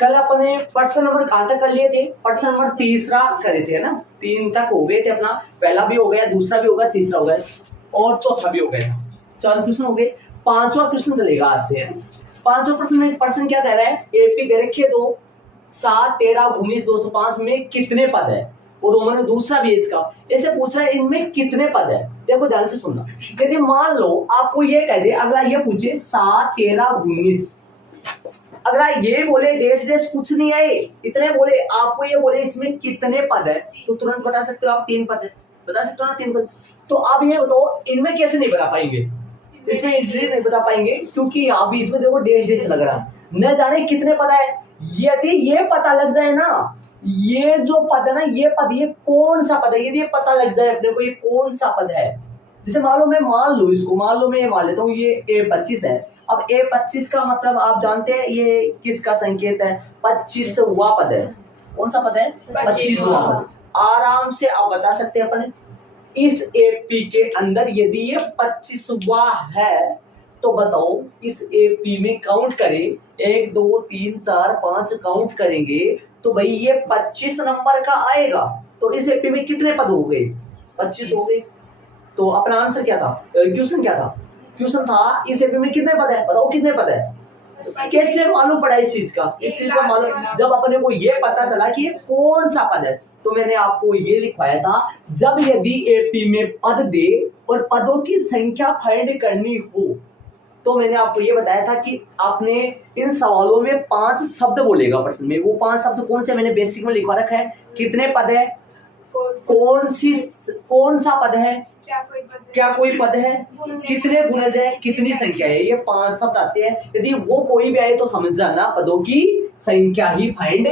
कल अपने प्रश्न नंबर कहाँ तक कर लिए थे? प्रश्न नंबर तीसरा करे थे ना, 3 तक हो गए थे अपना। पहला भी हो गया, दूसरा भी हो गया, तीसरा हो गया और चौथा भी हो गया। 4 क्वेश्चन हो गए। 5वां क्वेश्चन चलेगा आज से। 5वां प्रश्न क्या कह रहा है? एपी दे रखी है 2, 7, 13, 19, 205 में कितने पद है? और उन्होंने दूसरा भी इसका ऐसे पूछ रहा है, इनमें कितने पद है? देखो ध्यान से सुनना। यदि मान लो आपको ये कह दे, अगला ये पूछे 7, 13, 19, अगला ये बोले डेश डेश कुछ नहीं है, इतने बोले, आपको ये बोले इसमें कितने पद है, तो तुरंत बता सकते हो आप 3 पद है, बता सकते हो ना 3 पद। तो अब ये बताओ इनमें कैसे नहीं बता पाएंगे? इसमें इसलिए नहीं बता पाएंगे क्योंकि यहाँ भी इसमें देखो डेश डेश लग रहा है, न जाने कितने पद है। यदि ये पता लग जाए ना, ये जो पद है ना, ये पद ये कौन सा पद है, यदि ये पता लग जाए अपने को ये कौन सा पद है, जैसे मान लो मैं मान लो इसको, मान लो मैं ये मान लेता हूँ ये A25 है। अब A25 का मतलब आप जानते हैं ये किसका संकेत है? 25वां पद है। कौन सा पद है? 25वां पद। आराम से आप बता सकते हैं अपन, इस एपी के अंदर यदि ये 25वां है तो बताओ इस एपी में काउंट करें, 1 2 3 4 5 काउंट करेंगे तो भाई ये 25 नंबर का आएगा। तो इस एपी में कितने पद हो गए? 25 हो गए। तो अपना आंसर क्या था? क्वेश्चन क्या था? क्वेश्चन था इस एपी में कितने पद है, बताओ कितने पद है। कैसे मालूम पड़ा इस चीज का? इस चीज का मालूम जब अपने को ये पता चला कि ये कौन सा पद है। तो मैंने आपको ये लिखवाया था, जब यदि एपी में पद दे और पदों की संख्या फाइंड करनी हो, तो मैंने आपको ये बताया था कि आपने इन सवालों में 5 शब्द बोलेगा प्रश्न में। वो 5 शब्द कौन से मैंने बेसिक में लिखवा रखा है? कितने पद है, कौन सा पद है, क्या कोई पद है, कितने गुणज है, कितनी संख्या है, ये 5 शब्द आते हैं। यदि वो कोई भी आए तो समझ जाना पदों की संख्या ही फाइंड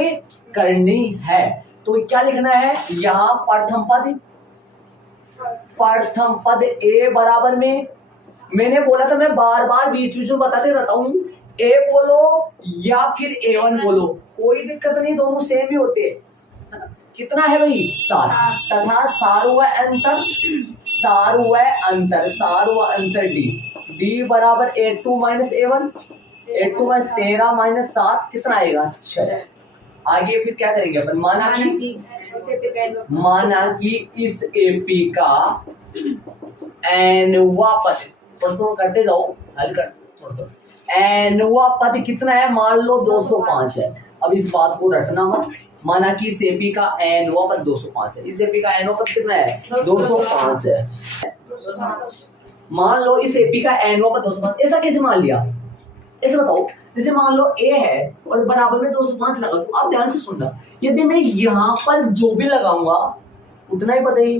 करनी है। तो क्या लिखना है यहाँ? प्रथम पद ए बराबर में, मैंने बोला था मैं बार बार बीच बीच में बताते रहता हूँ, ए बोलो या फिर A1 बोलो, कोई दिक्कत नहीं, दोनों सेम ही होते हैं। कितना है भाई? 7। तथा सार्वय अंतर डी बराबर A2 minus A1, A2 minus 13 minus 7 कितना आएगा? 6। आगे फिर क्या करेंगे अपन? माना कि इस एपी का एनवा पद, थोड़ा करते जाओ, हल कर थोड़ा। एनवा पद कितना है? मान लो 205 है। अब इस बात को रटना मत, माना कि इस एपी का एनवा पद 205 है। इस एपी का एनवा पद कितना है? 205 है। मान लो इस एपी का एनवा पद 205, ऐसा कैसे मान लिया? ऐसे बताओ, जैसे मान लो ए है और बराबर में 205 लगा, तो आप ध्यान से सुनना, यदि मैं यहाँ पर जो भी लगाऊंगा उतना ही पता ही,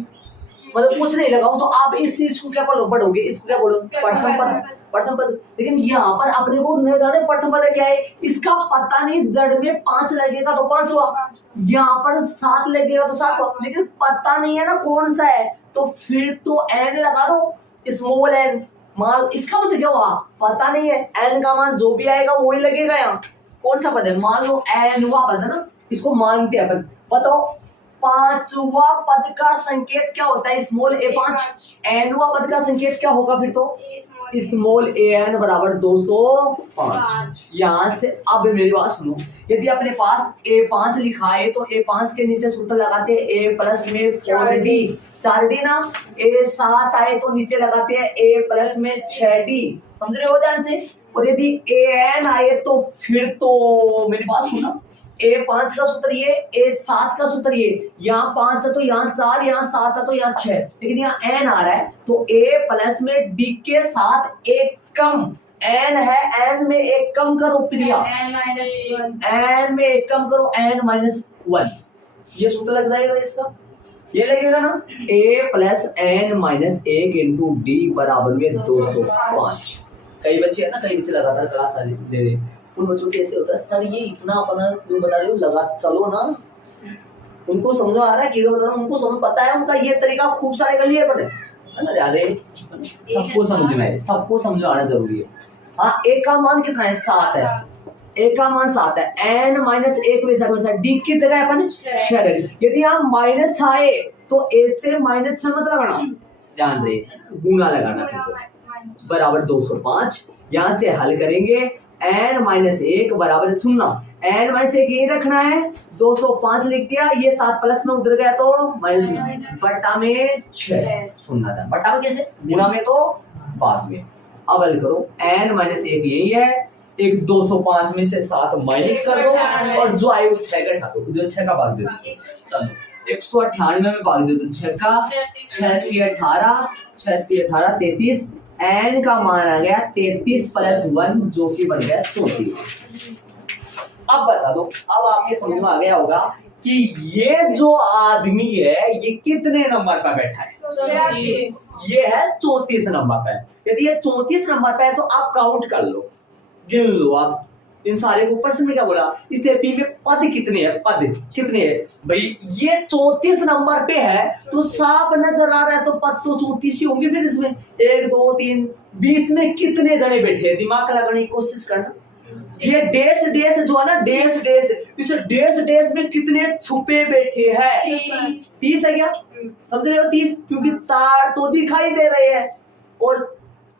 मतलब कुछ नहीं लगाऊं, तो आप इस चीज को क्या पढ़ोगे? इसको क्या बोलो? प्रथम पद। लेकिन यहाँ पर अपने को नहीं जाने प्रथम पद क्या है, इसका पता नहीं। जड़ में 5 लगेगा तो 5 हुआ, यहाँ पर 7 लगेगा तो 7 हुआ, लेकिन पता नहीं है ना कौन सा है, तो फिर तो एन लगा दो, स्मॉल एन। मान इसका मतलब क्या हुआ? पता नहीं है, एन का मान जो भी आएगा वही लगेगा। यहाँ कौन सा पद है? मान लो एनवा पद है ना, इसको मानते हैं अपन। बताओ 5वां पद का संकेत क्या होता है? Small A5। एनवा पद का संकेत क्या होगा फिर? तो स्मॉल an बराबर 205। यहाँ से अब मेरी बात सुनो, यदि अपने पास A5 लिखा है तो A5 के नीचे सूत्र लगाते हैं A प्लस में 4D ना। A7 आए तो नीचे लगाते हैं A प्लस में 6D। समझ रहे हो ध्यान से? और यदि an आए तो फिर तो मेरी बात सुनो, A5 का सूत्र ये, A7 का सूत्र ये, यहाँ 5 है तो यहाँ 4, यहाँ 7 है तो यहाँ 6, लेकिन यहाँ n आ रहा है तो A प्लस में D के साथ एक कम n है, n में एक कम करो प्रिया, n में एक कम करो, n माइनस 1। ये सूत्र लग जाएगा इसका, ये लगेगा ना, A plus n minus 1 into D बराबर में 205। कई बच्चे है ना, कई बच्चे लगातार क्लास ले रहे, उन बच्चों के ऐसे होता है, सर ये इतना अपना क्यों बता रहे हो, लगा चलो ना। उनको समझ आ रहा है कि उनको समझ पता है, उनका ये तरीका खूब सारे कर लिए बड़े है ना, ज्यादा सबको समझना है, सबको समझाना जरूरी है। हाँ, एक का मान कितना है? 7 है, एक का मान 7 है, n माइनस 1 में डी की जगह अपन 6। यदि हम माइनस आए तो ए से माइनस 6 मत लगाना, ध्यान दे, गुना लगाना, फिर बराबर 205। यहाँ से हल करेंगे n माइनस 1 बराबर, सुनना, एन माइनस एक यही रखना है, 205 लिख दिया, ये 7 प्लस में उधर गया तो माइनस में, बट्टा में 6 सुनना था, बट्टा में कैसे, गुणा में तो बाद में। अब हल करो, एन माइनस एक यही है, एक 205 में से 7 माइनस कर दो और जो आए वो 6 का उठा दो, जो 6 का भाग दे दो। चलो 198 में भाग दे दो 6 का, 6 3 18, 6 3 18 33, एन का मान आ गया 33 प्लस 1 जो कि बन गया 34। अब बता दो, अब आपके समझ में आ गया होगा कि ये जो आदमी है ये कितने नंबर पर बैठा है, 84। ये है 34 नंबर पे। यदि ये 34 नंबर पे है तो आप काउंट कर लो, गिन लो आप इन सारे को। प्रश्न में क्या बोला, इस एपी में पद कितने हैं, पद कितने हैं भाई, ये 34 नंबर पे है तो साफ नजर आ रहा है तो पद तो 34 ही होंगे। फिर इसमें 1 2 3 बीच में कितने जने बैठे हैं, दिमाग लगाने की कोशिश करना। ये डेस डेस जो है ना, डेस डेस, इस डेस डेस में कितने छुपे बैठे हैं, 30 है क्या, समझ रहे हो 30, क्योंकि 4 तो दिखाई दे रहे हैं और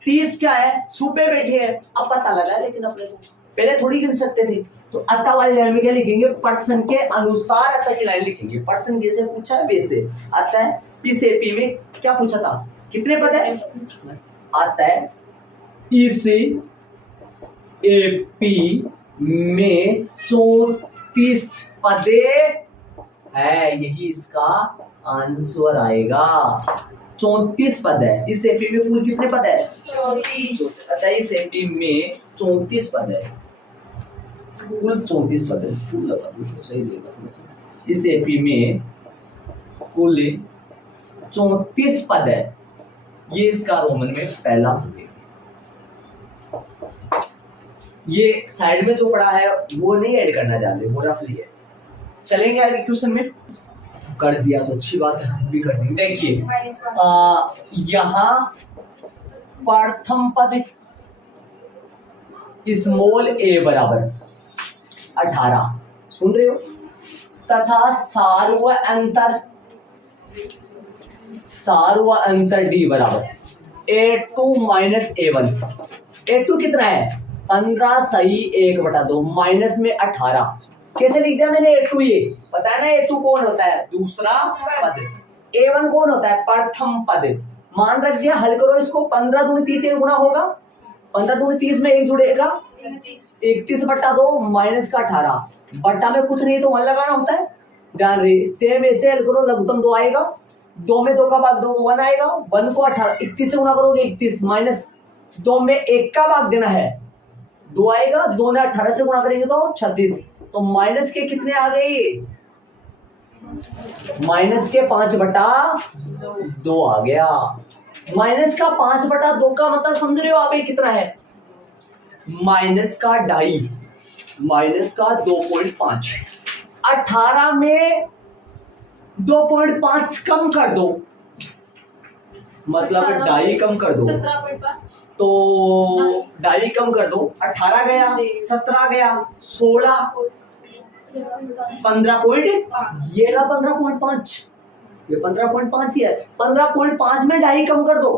30 क्या है, छुपे बैठे हैं। अब पता लगा, लेकिन अपने को पहले थोड़ी गिन सकते थे। तो अतः वाली लाइन में क्या लिखेंगे, पर्सन के अनुसार अतः की लाइन लिखेंगे। पर्सन जैसे पूछा है वैसे। अतः इस एपी में क्या पूछा था, कितने पद है, अतः इस एपी में 34 पदे है, यही इसका आंसर आएगा। 34 पद है इस एपी में, कुल कितने पद है, 34। अतः इस एपी में 34 पद है, कुल 34 पद है, कुल लगा दो तो सही रहेगा। इस एपी में कुल 34 पद है, ये इसका रोमन में पहला हो गया। ये साइड में जो पड़ा है वो नहीं ऐड करना जानते, वो रफली है। चलेंगे आगे क्वेश्चन में, कर दिया तो अच्छी बात है, भी कर देंगे। देखिए यहाँ प्रथम पद स्मॉल ए बराबर 18, सुन रहे हो, तथा सार्व अंतर डी बराबर A2 माइनस A1। A2 कितना है, 15 सही 1/2, माइनस में 18। कैसे लिख दिया मैंने A2, ये पता है ना A2 कौन होता है, दूसरा पद। A1 कौन होता है, प्रथम पद। मान रख दिया, हल करो इसको, 15 दूनी 30 एक गुना होगा, 15 दूनी 30 में एक जुड़ेगा 31/2 माइनस का 18, बट्टा में कुछ नहीं तो 1 लगाना होता है, ध्यान रहे। सेम ऐसे हल करो, लघुत्तम 2 आएगा, 2 में 2 का भाग 2 1 आएगा, 1 को 18 31 से गुना करोगे 31, माइनस 2 में 1 का भाग देना है 2 आएगा, 2 ने 18 से गुणा करेंगे तो 36, तो माइनस के कितने आ गए, माइनस के 5/2 आ गया। माइनस का 5/2 का मतलब समझ रहे हो आप, ये कितना है, माइनस का 2.5, माइनस का 2.5, 18 में 2.5 कम कर दो, मतलब 2.5 कम कर दो, 17.5, तो 2.5 कम कर दो, 18 गया, 17 गया, 16, 15 ये रहा 15.5, ये 15.5 ही है। 15.5 में 2.5 कम कर दो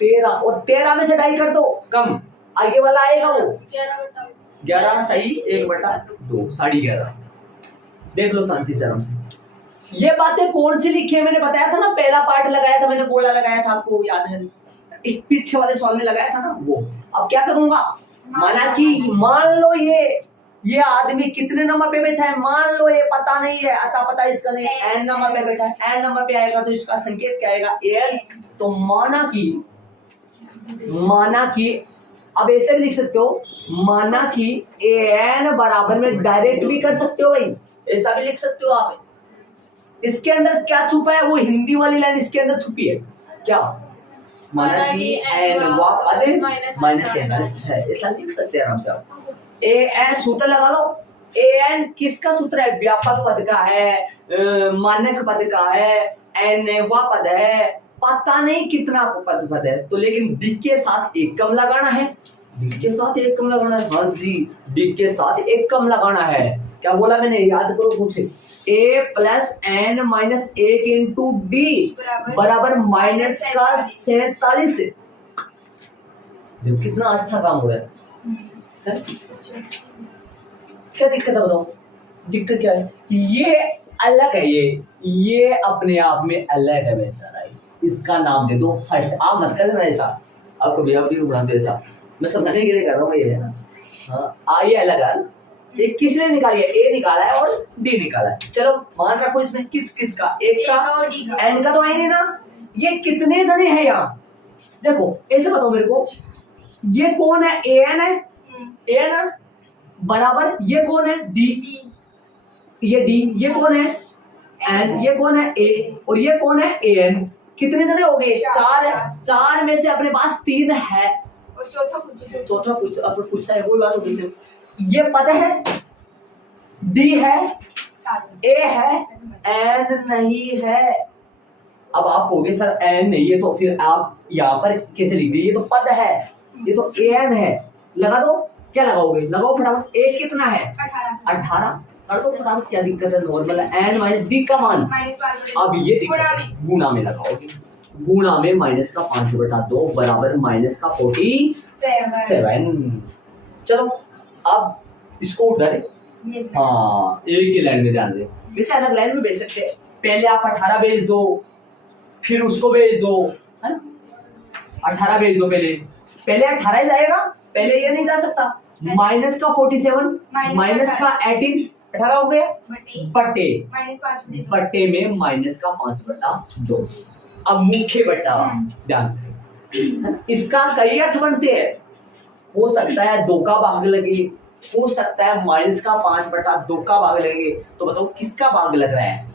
13, और 13 में से 2.5 कर दो कम, आगे वाला आएगा वो 11 सही 1/2, 11.5। देख लो शांति से आराम से। ये बातें कौन सी लिखी है, मैंने बताया था ना, पहला पार्ट लगाया था मैंने, बोला लगाया था, आपको याद है, इस पीछे वाले सवाल में लगाया था ना वो। अब क्या करूंगा, माना कि मान लो ये आदमी कितने नंबर पे बैठा है, मान लो ये पता नहीं है, अता पता इसका नहीं, एन नंबर पे बैठा है, एन नंबर पे आएगा तो इसका संकेत क्या आएगा, एन। तो माना कि अब ऐसे भी लिख सकते हो, माना कि एन बराबर में डायरेक्ट भी कर सकते हो भाई, ऐसा भी लिख सकते हो आप। इसके अंदर क्या छुपा है, वो हिंदी वाली लाइन इसके अंदर छुपी है, क्या, माना कि एन व पद माइनस एन है, ऐसा लिख सकते हैं आराम से आप। ए एन सूत्र लगा लो, ए एन किसका सूत्र है, व्यापक पद का है, मानक पद का है, एन व पद है, पता नहीं कितना पद है, तो लेकिन डिग के साथ एक कम लगाना है, डिग के साथ एक कम लगाना है, हाँ जी, डिग के साथ एक कम लगाना है। क्या बोला मैंने, याद करो पूछे, a plus N minus 1 into D बराबर माइनस का 47। देखो कितना अच्छा काम हो रहा है। क्या दिक्कत है बताओ? दिक्कत क्या है? ये अलग है, ये अपने आप में अलग है बेचारा, इसका नाम दे दो फर्स्ट। आप मत कर देना ऐसा, आपको बेवकूफ बना दे ऐसा, मैं समझाने के लिए कर रहा हूँ ये। हाँ ये अलग है, एक किसने निकाली है? ए निकाला है और डी निकाला है। चलो मान रखो इसमें किस किस का, एक का, एन का तो है नहीं ना। ये कितने जने हैं यहाँ? देखो ऐसे बताओ मेरे को, ये कौन है? ए एन है, ए एन है बराबर, ये कौन है? डी, ये डी, ये कौन है? एन, ये कौन है? ए, और ये कौन है? A N. कितने जने हो गए? 4 है। 4 में से अपने पास 3 है और चौथा पूछा है, कोई बात होगी सिर्फ। ये पद है, डी है, ए है, एन नहीं है। अब आप कहोगे सर एन नहीं है तो फिर आप यहाँ पर कैसे लिख दिए? ये तो पद है, ये तो ए एन है। लगा दो, क्या लगाओगे? लगाओ फटाफट। ए कितना है? 18 कर दो फटाफट, क्या दिक्कत है? नॉर्मल है। एन माइनस डी का मान, अब ये गुणा में लगाओगे, गुणा में माइनस का 5/2 बराबर माइनस का 47। चलो अब इसको उधर, हाँ एक ही लाइन में ध्यान दे, वैसे अलग लाइन में भेज सकते हैं। पहले आप 18 भेज दो, फिर उसको भेज दो, है ना? 18 भेज दो, पहले 18 ही जाएगा, पहले ये नहीं जा सकता। माइनस का 47 माइनस का 18, 18 हो गया बट्टे में माइनस का 5/2। अब मुख्य बट्टा ध्यान, इसका कई अर्थ बनते हैं। हो सकता है 2 का भाग लगे, हो सकता है माइनस का 5/2 का भाग लगे। तो बताओ किसका भाग लग रहा है?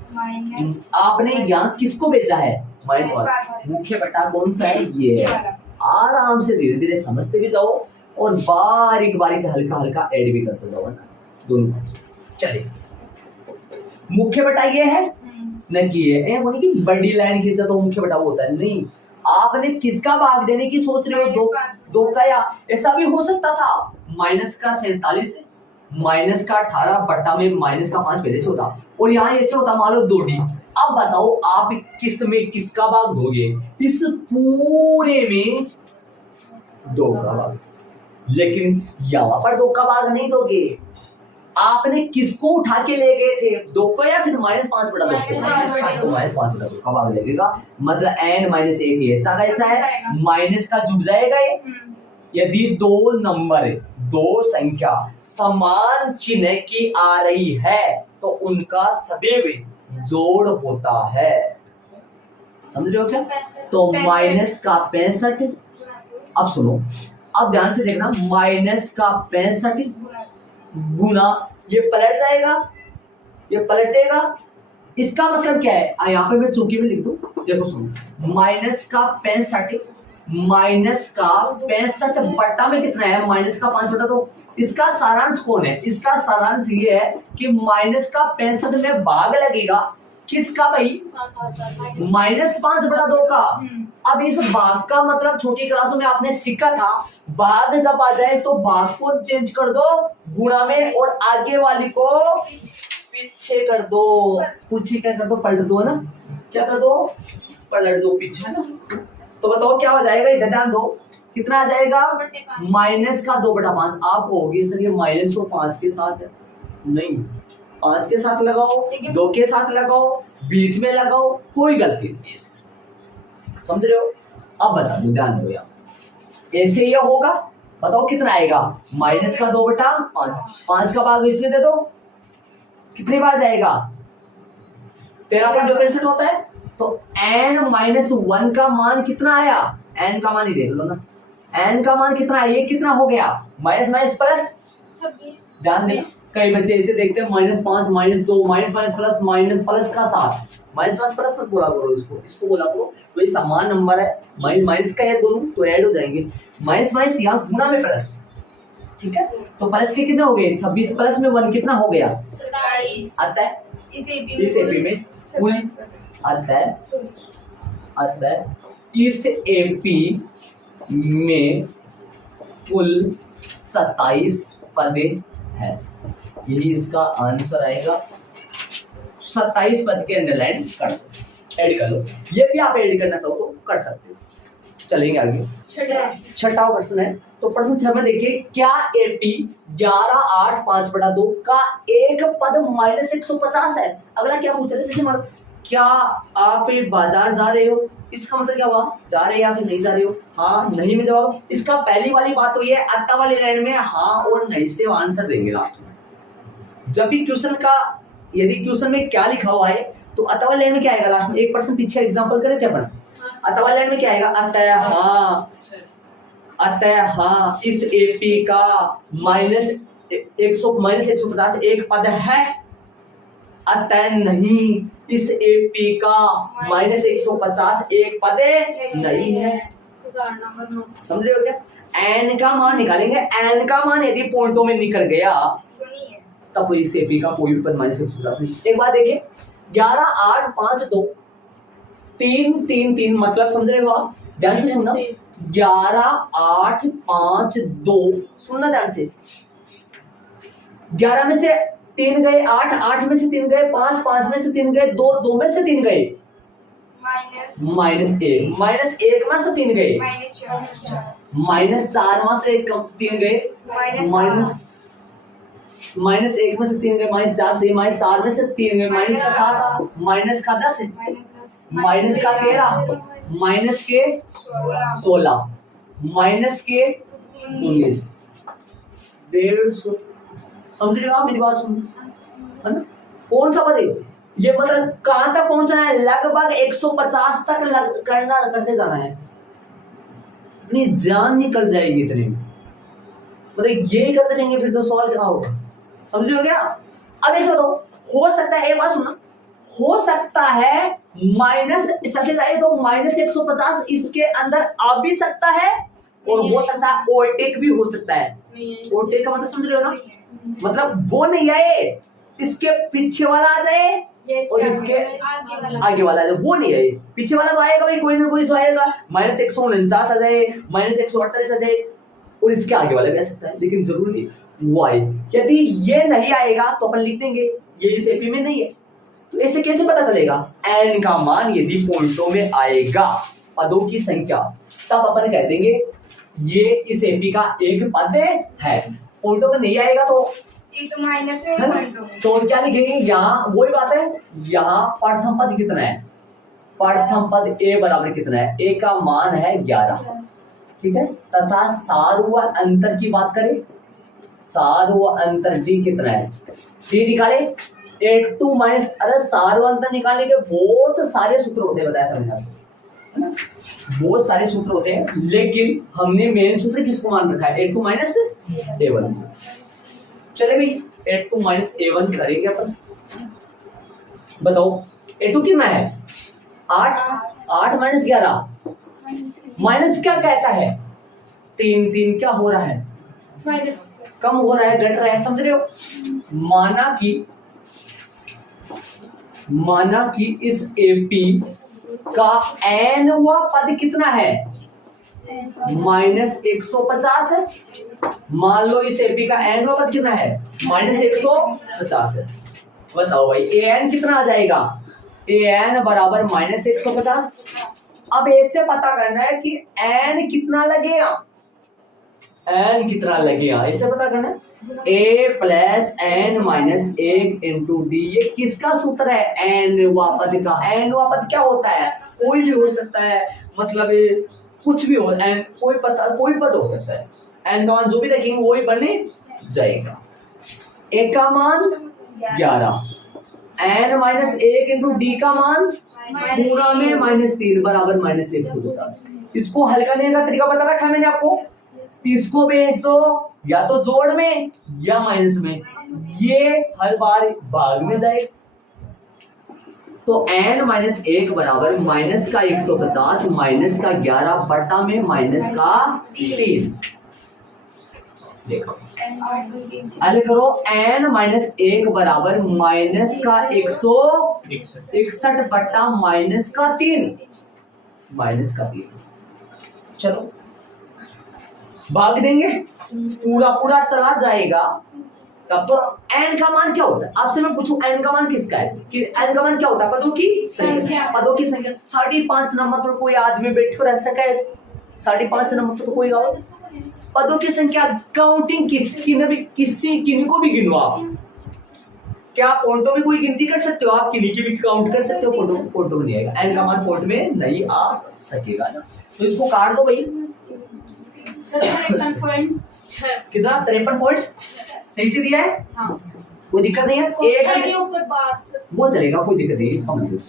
आपने यहाँ किसको भेजा है? -1। मुख्य बट्टा कौन सा है? ये। आराम से धीरे धीरे समझते भी जाओ और बारीक बारीक हल्का हल्का ऐड भी करते जाओ ना दोनों। चलिए मुख्य बट्टा ये है न कि ये बोले कि बड़ी लाइन खींचा तो मुख्य बट्टा होता है, नहीं। आपने किसका भाग देने की सोच रहे हो? 2 का, या ऐसा भी हो सकता था माइनस का 47 है, माइनस का 18 बट्टा में माइनस का 5 पहले से होता, और यहाँ ऐसे होता मान लो 2D। अब बताओ आप किस में किसका भाग दोगे? इस पूरे में 2 का भाग, लेकिन यहाँ पर 2 का भाग नहीं दोगे। आपने किसको उठा के ले गए थे? 2 को या फिर -5/2 को? -5/2 का भाग लगेगा, मतलब n - 1 ऐसा कैसा है? माइनस का जुड़ जाएगा ये। यदि 2 नंबर, 2 संख्या समान चिन्ह की आ रही है तो उनका सदैव जोड़ होता है। समझ रहे हो क्या? तो माइनस का 65, अब सुनो, अब ध्यान से देखना, माइनस का 65 गुना, ये पलट जाएगा, ये पलटेगा। इसका मतलब क्या है? यहाँ पे मैं चौकी में लिख दूं, देखो सुनो, माइनस का 65 बट्टा में कितना है? माइनस का 5/2। इसका सारांश कौन है? इसका सारांश ये है कि माइनस का 65 में भाग लगेगा किसका भाई? -5/2 का। अब इस भाग का मतलब छोटी क्लासों में आपने सीखा था, भाग जब आ जाए तो भाग को चेंज कर दो गुणा में और आगे वाली को पीछे कर दो। पीछे क्या कर दो? पलट दो, है ना? क्या कर दो? पलट दो पीछे, है ना? तो बताओ क्या हो जाएगा? इधर ध्यान दो, कितना आ जाएगा? माइनस का 2/5। आप कहोगे सर ये माइनस तो 5 के साथ है, नहीं, 5 के साथ लगाओ, 2 के साथ लगाओ, बीच में लगाओ, कोई गलती नहीं है। समझ रहे हो? अब बता दो, ध्यान दो यार, ऐसे ये होगा। बताओ कितना आएगा? माइनस का 2/5, 5 का भाग इसमें दे दो, कितनी बार जाएगा? 13.65 होता है। तो n-1 का मान कितना आया? n का मान ही देख लो ना, n का मान कितना है? ये कितना हो गया? Minus minus plus 26। जान दे, कई बच्चे ऐसे देखते हैं -5 -2 minus minus plus minus plus का 7, माइनस प्लस प्लस मत बोला करो, इसको बोला करो वही समान नंबर है, माइनस का है दोनों तो ऐड हो जाएंगे। माइनस माइनस यहाँ गुना में प्लस, ठीक है? तो प्लस के कितने हो गए? 26 प्लस में 1 कितना हो गया? 27 आता है। इस एपी में कुल आता है, इस एपी में कुल 27 पदे हैं। यही इसका आंसर आएगा। 27 पद के अंडरलाइन कर दो, ऐड कर लो। ये भी आप ऐड करना चाहो तो कर सकते हो। चलेंगे आगे। छठा प्रश्न है, तो प्रश्न 6 में देखिए, क्या एपी 11 8 5/2 का एक पद -150 है? अगला क्या पूछ रहे थे, जैसे क्या आप बाजार जा रहे हो, इसका मतलब क्या हुआ, जा रहे या फिर नहीं जा रहे हो, हाँ नहीं में जवाब। इसका पहली वाली बात तो ये अत्ता वाली लाइन में हाँ और नहीं से आंसर देंगे लास्ट में। जब भी क्वेश्चन का, यदि क्वेश्चन में क्या लिखा हुआ है तो अत्ता वाली लाइन में क्या आएगा लास्ट में, 1% पीछे एग्जांपल करें थे अपन, अत्ता वाली लाइन में क्या आएगा, अतः हाँ इस एपी का -150 एक पद है, अतः नहीं इस एपी का -150 एक पद नहीं है। समझ रहे हो क्या? एन का मान निकालेंगे, एन का मान यदि पॉइंटों में निकल गया तब इस एपी का कोई भी पद -150 नहीं। एक बात देखिए, 11 8 5 2 3 3 3 मतलब समझ रहे हो आप, ध्यान से सुनना, 11 8 5 2, सुनना ध्यान से, 11 में से 3 गए, 8 8 में से 3 गए, 5 5 में से 3 गए, 2 2 में से 3 गए, -1 -1 में से 3 गए, -4 में से 3 गए, -1 में से 3 गए, -4 से, -4 में से 3 गए, -7 -10 माइनस का 13, माइनस के 16, माइनस के 19, 150। समझ रहे हो आप मेरी बात, सुन है ना, कौन सा पद है ये, मतलब कहां तक पहुंचना है, लगभग 150 तक करते जाना है, अपनी जान निकल जाएगी इतने में, मतलब ये करते रहेंगे फिर तो सवाल क्या होगा, समझ रहे हो क्या? अब ऐसे बताओ, हो सकता है, एक बार सुना, हो सकता है माइनस सके जाए तो -150 इसके अंदर आ भी सकता है, और हो सकता है ओवरटेक भी हो सकता है। ओवरटेक का मतलब समझ रहे हो ना, मतलब वो नहीं आए, इसके पीछे वाला आ जाए और इसके आगे वाला आ जाए, वो नहीं आए, पीछे वाला तो आएगा भाई, कोई ना कोई तो आएगा, -149 आ जाए, -148 आ जाए, और इसके आगे वाला भी आ सकता है, लेकिन जरूरी नहीं वो आए। यदि ये नहीं आएगा तो अपन लिख देंगे ये इस एपी में नहीं है। तो ऐसे कैसे पता चलेगा, एन का मान यदि पॉइंटों में आएगा, पदों की संख्या, तब अपन कह देंगे ये इस एपी का एक पद है। पॉइंटों में नहीं आएगा तो ये तो माइनस में पॉइंटों में, तो क्या लिखेंगे, यहाँ वही बात है, यहाँ प्रथम पद कितना है, प्रथम पद ए बराबर कितना है, ए का मान है 11, ठीक है, तथा सार व अंतर की बात करें, सार व अंतर डी कितना है, डी निकाले, 8 माइनस, अरे सार व अंतर निकालने के बहुत सारे सूत्र होते हैं, बताया था मैंने आपको, है ना, बहुत सारे सूत्र होते हैं, लेकिन हमने मेन सूत्र किसको मान रखा है, 8 माइनस a1। चले भाई 8 माइनस a1 करेंगे अपन, बताओ 8 कितना है, 8, 8 माइनस 11, माइनस क्या कहता है, 3 3 क्या हो रहा है, माइनस कम हो रहा है, घट रहा है, समझ रहे हो। माना कि इस एपी का nवा पद कितना है, -150 है, मान लो इस एपी का nवा पद कितना है, -150 है। बताओ भाई an कितना आ जाएगा, an बराबर -150। अब ऐसे पता करना है कि n कितना लगेगा, n कितना लगेगा, ऐसे पता करना है, a plus n minus 1 into D, ये किसका सूत्र है, n वापद का। n वापद क्या होता है, कोई भी हो सकता है, मतलब कुछ भी हो, n कोई पद हो सकता है, n का मान जो भी रखेंगे वही बने जाएगा। a का मान 11, n माइनस 1 इंटू डी का मान पूरा में -3 बराबर -150। इसको हल करने का तरीका बता रखा है मैंने आपको, इसको भेज दो या तो जोड़ में या माइनस में, ये हर बार भाग में जाए, तो n माइनस 1 बराबर माइनस का 150 माइनस का 11 बटा में माइनस का 3। देखो हल करो, n माइनस 1 बराबर माइनस का 161 बटा माइनस का 3, माइनस का 3। चलो भाग देंगे, पूरा पूरा चला जाएगा, तब तो n का मान क्या होता है, आपसे मैं पूछूं n का मान किसका है, कि n का मान क्या होता है, पदों की संख्या, पदों की संख्या। 5.5 नंबर पर कोई आदमी बैठ कर रह सके, 5.5 नंबर पे तो कोई गाओ पदों की संख्या काउंटिंग किसी को भी गिनो आप। क्या आप फोल्टो में कोई गिनती कर सकते हो? आप किन्हीं की भी काउंट कर सकते हो, फोल्टो में नहीं आएगा। एन का मान फोल्ट में नहीं आ सकेगा ना, तो इसको काट दो भाई। कितना? 53.6 सही से दिया है। हाँ। कोई दिक्कत नहीं है। एक के ऊपर बात वो चलेगा, कोई दिक्कत नहीं, इसका मतलब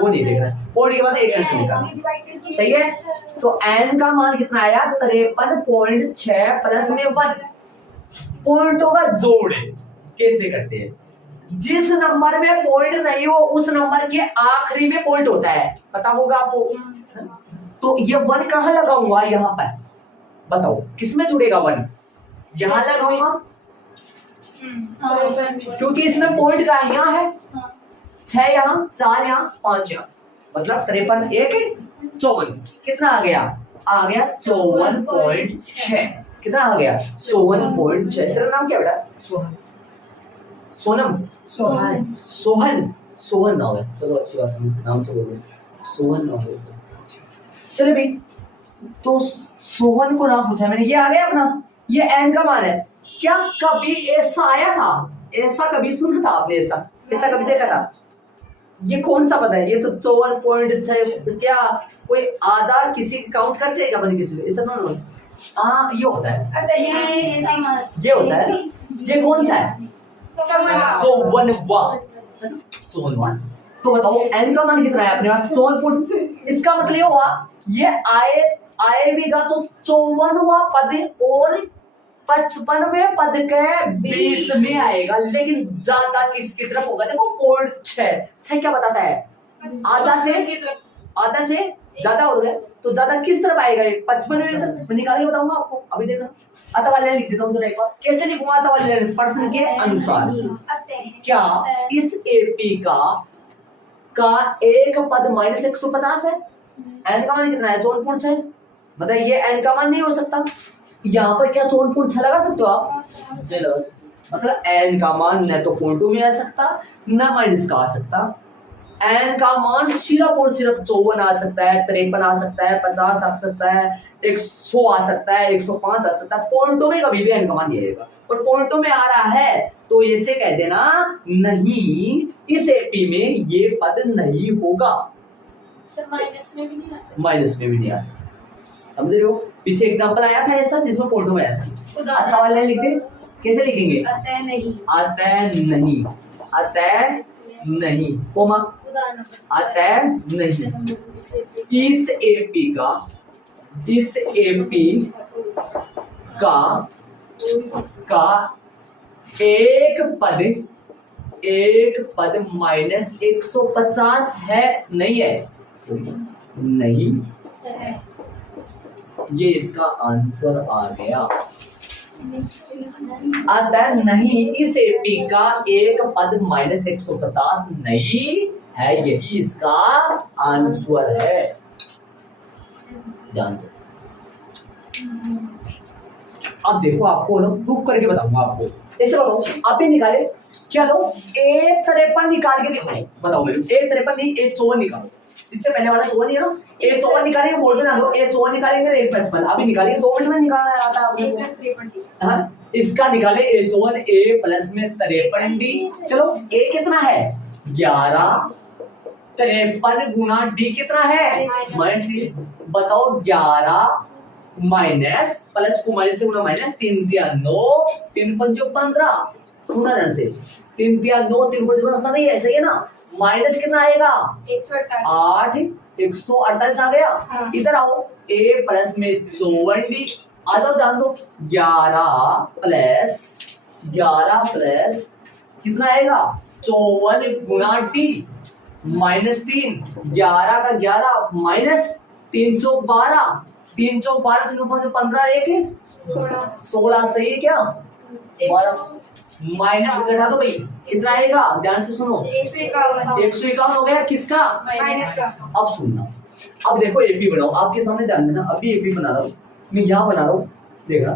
वो नहीं देखना है। और के बाद एक अंक निकाल, सही है। तो n का मान कितना आया? 53.6 प्लस में 1 पॉइंटों का जोड़ है। कैसे करते हैं? जिस नंबर में पॉइंट नहीं हो उस नंबर के आखिरी में पॉइंट होता है, पता होगा आपको। तो ये 1 कहाँ लगाऊंगा? यहाँ पर बताओ किसमें जुड़ेगा 1? यहाँ लगाऊंगा क्योंकि इसमें पॉइंट का यहाँ है। 6 यहाँ, 4 यहाँ, 5 यहाँ, मतलब 53 1 54 कितना आ गया? आ गया 54.6। कितना आ गया? 54.6। तेरा नाम क्या बेटा? सोहन। सोनम? सोहन नाम है। चलो अच्छी बात है, नाम से बोलो सोहन नाम है। चले भाई, तो सोहन को नाम पूछा मैंने, ये आ गया अपना, ये एन का मान है। क्या कभी ऐसा आया था? ऐसा कभी सुना था आपने? ऐसा कभी देखा था? ये कौन सा पता है? ये तो 54.6। क्या कोई आधा किसी काउंट करते हैं क्या अपने किसी को? ऐसा ना, हाँ ये होता है, ये होता है। ये कौन सा है? 54। तो बताओ एन का मान कितना है अपने पास? 54। इसका मतलब ये हुआ ये आएगा तो 54वां पद और 55वें पद के बीच में आएगा, लेकिन ज्यादा किसकी तरफ होगा? देखो पॉइंट 6 क्या बताता है? आधा से ज्यादा हो गया, तो ज्यादा किस तरफ आएगा? 55वें तरफ। निकाल के बताऊंगा आपको, अभी देखना। अतः वाले लिख देता हूँ जरा एक बार। कैसे लिखूंगा अतः वाले? प्रश्न के अनुसार क्या इस एपी का एक पद -150 है? एन का मान कितना है? 54.6। मतलब ये एन का मान नहीं हो सकता। यहाँ पर क्या 54.6 लगा सकते हो आप? नहीं लगा सकते। मतलब एन का मान न तो 42 में आ सकता न माइनस का आ सकता। एन का मान सिर्फ और सिर्फ 54 आ सकता है, 53 आ सकता है, 50 आ सकता है, 100 आ सकता है, 105 आ सकता है। पॉइंटों में कभी भी एन का मान नहीं आएगा। और पॉइंटों में आ रहा है तो ऐसे कह देना नहीं, इस एपी में ये पद नहीं होगा। सर माइनस में भी नहीं आ सकता। माइनस में भी नहीं आ सकता, समझ रहे हो? पीछे एग्जांपल आया था ऐसा जिसमें पॉइंटों में आया था। अतः वाले लिखते कैसे लिखेंगे? अतः नहीं, अतः नहीं, अतः नहीं, कोमा अतः नहीं। इस एपी का एक पद -150 है, नहीं है? नहीं, ये इसका आंसर आ गया। अतः नहीं, इस एपी का एक पद -150 नहीं है, यही इसका आंसर है। जान दो। अब देखो, आपको ना प्रूफ करके बताऊंगा आपको। ऐसे बताओ, आप ही निकाले। चलो A53 निकाल के दिखाओ। बताओ मेरे, A53 नहीं, A54 निकालो। इससे पहले वाला 54 है ना, A54 निकालेंगे, बोर्ड में ना दो। A54 निकालेंगे, A55 अभी निकालेंगे, 2 मिनट में निकालना आता है आपको। हाँ, इसका निकाले A54, A प्लस में 53D। चलो A कितना है? 11। 53 गुना D कितना है? -3। बताओ 11 माइनस प्लस को माइनस से गुना माइनस, 3 दिया 9, 3 पंचो 15 गुना ढंग से 3 दिया 9, 3 पंचो 15 नहीं है, सही है ना? माइनस कितना आएगा? 8, 148 आ गया। हाँ। इधर आओ, A प्लस में 54D आ जाओ, जान दो 11 प्लस कितना आएगा? 54 गुना D -3, 11 का 11 माइनस 312, 312 15 1 16 सही है क्या? 12 माइनस घटा दो भाई, कितना आएगा? ध्यान से सुनो, 151 हो गया किसका? माइनस का। अब सुनना, अब देखो एपी बनाओ, आपके सामने ध्यान देना। अभी एपी बना रहा हूँ मैं, यहाँ बना रहा हूँ, देखा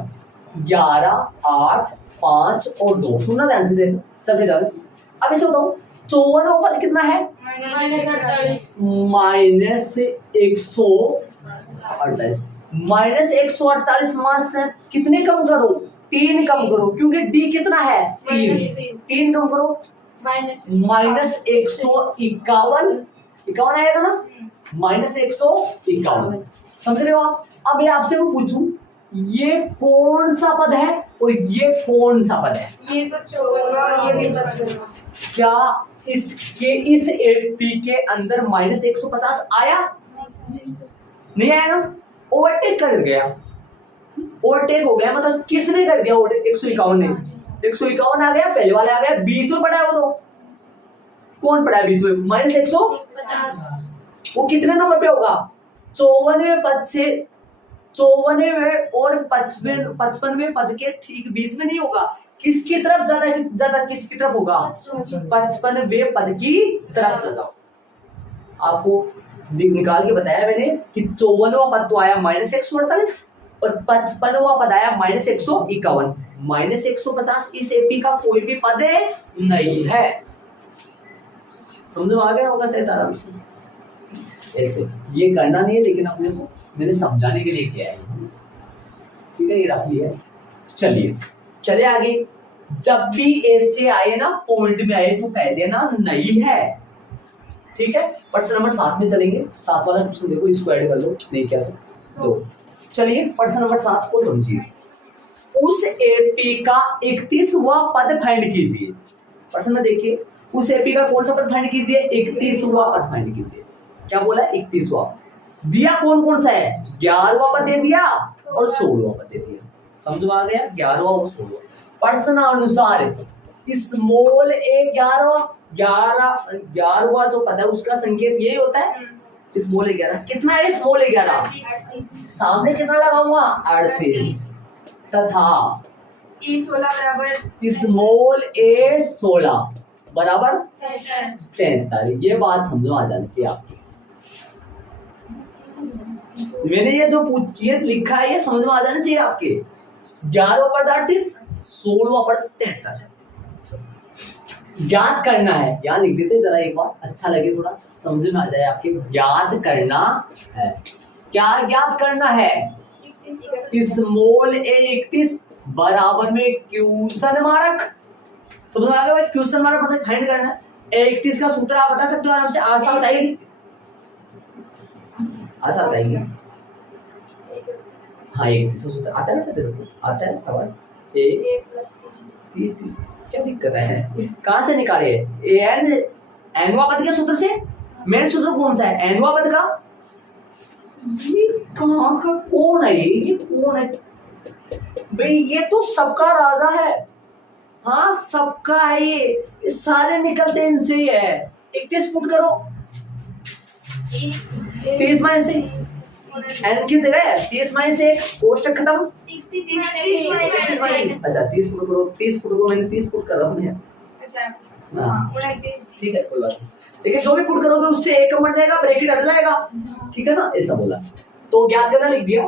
11 8 5 और 2, सुनना ध्यान से, देखो चलते जाओ। अब इसे बताओ 54 ऊपर कितना है? -48। -148। -148 मास से कितने कम करो, 3 कम करो, क्योंकि डी कितना है, 3, 3 कम करो, -151, 51 आएगा ना, -151, समझ रहे हो आप। अब ये आपसे मैं पूछूं, ये कौन सा पद है और ये कौन सा पद है, ये तो 54, ये भी 55। क्या इसके इस एपी के अंदर -150 आया, नहीं आया ना, ओवरटेक कर गया, ओवरटेक हो गया, मतलब किसने कर दिया ओवरटेक, 151 ने, 151 आ गया, पहले वाला आ गया, बीच में पड़ा है वो, तो कौन पड़ा है बीच में, -150, वो कितने नंबर पे होगा, 54वें पद से, 54वें और 55वें पद के ठीक बीच में नहीं होगा, किसकी तरफ ज्यादा किसकी तरफ होगा, 55वें पद की तरफ ज्यादा। आपको निकाल के बताया मैंने कि 54वां पद तो आया -148 और 55वां पद आया -151, -150 इस एपी का कोई भी पद नहीं है, समझ में आ गया होगा शायद आराम से। ऐसे ये करना नहीं है, लेकिन अपने को मैंने समझाने के लिए किया है, ठीक है, ये रख लिया। चलिए चले आगे, जब भी ऐसे आए ना, पॉइंट में आए तो कह देना नहीं है, ठीक है। प्रश्न नंबर 7 में चलेंगे, 7 वाला क्वेश्चन देखो, इसको ऐड कर लो, नहीं क्या तो चलिए प्रश्न नंबर 7 को समझिए। उस एपी का 31वां पद फाइंड कीजिए। प्रश्न में देखिए, उस एपी का कौन सा पद फाइंड कीजिए, 31वां पद फाइंड कीजिए। क्या बोला है, 31वां दिया, कौन कौन सा है, 11वां पद दे दिया और 16वां पद दे दिया, समझ में आ गया, 11वां और 16वां। प्रश्न अनुसार स्मॉल ए 11वां जो पद है उसका संकेत यही होता है, स्मॉल ए 11, कितना है स्मॉल ए 11, सामने कितना लगाऊंगा, 38, तथा E16 बराबर स्मॉल ए 16 बराबर 43। ये बात समझ में आ जानी चाहिए आपकी। मैंने ये जो पूछिए लिखा है, ये समझ में आ जाना चाहिए आपके। 11वां पद 38, 16वां पद 73 है, ज्ञात करना है, यहाँ लिख देते जरा एक बार, अच्छा लगे, थोड़ा समझ में आ जाए आपके। ज्ञात करना है, क्या ज्ञात करना है, स्मॉल ए 31 बराबर में क्वेश्चन मार्क, समझ में आ गया भाई, क्वेश्चन मार्क मतलब फाइंड करना है। ए 31 का सूत्र आप बता सकते हो आराम से, आसान बताइए, आसान बताइए। हाँ 31 का सूत्र आता है ना, तेरे को आता है, शाबाश। ए प्लस 30, क्या दिक्कत है, कहाँ से निकाले, एनवा पद के सूत्र से, मेन सूत्र कौन सा है, एनवा पद का, ये कहाँ का कौन है, ये कौन है भाई, ये तो सबका राजा है, हाँ सबका है ये सारे निकलते इनसे ही है। 31 पुट करो, 30 माइनस से एन की जगह 30 माइनस 1, कोष्टक खत्म, 31 अच्छा 30 पुट करो, 30 पुट करो, मैंने 30 पुट कर रहा हूँ, अच्छा हाँ ठीक है, कोई बात नहीं, लेकिन जो भी पुट करोगे उससे एक कम बढ़ जाएगा, ब्रैकेट हट जाएगा, ठीक है ना, ऐसा बोला। तो ज्ञात करना लिख दिया।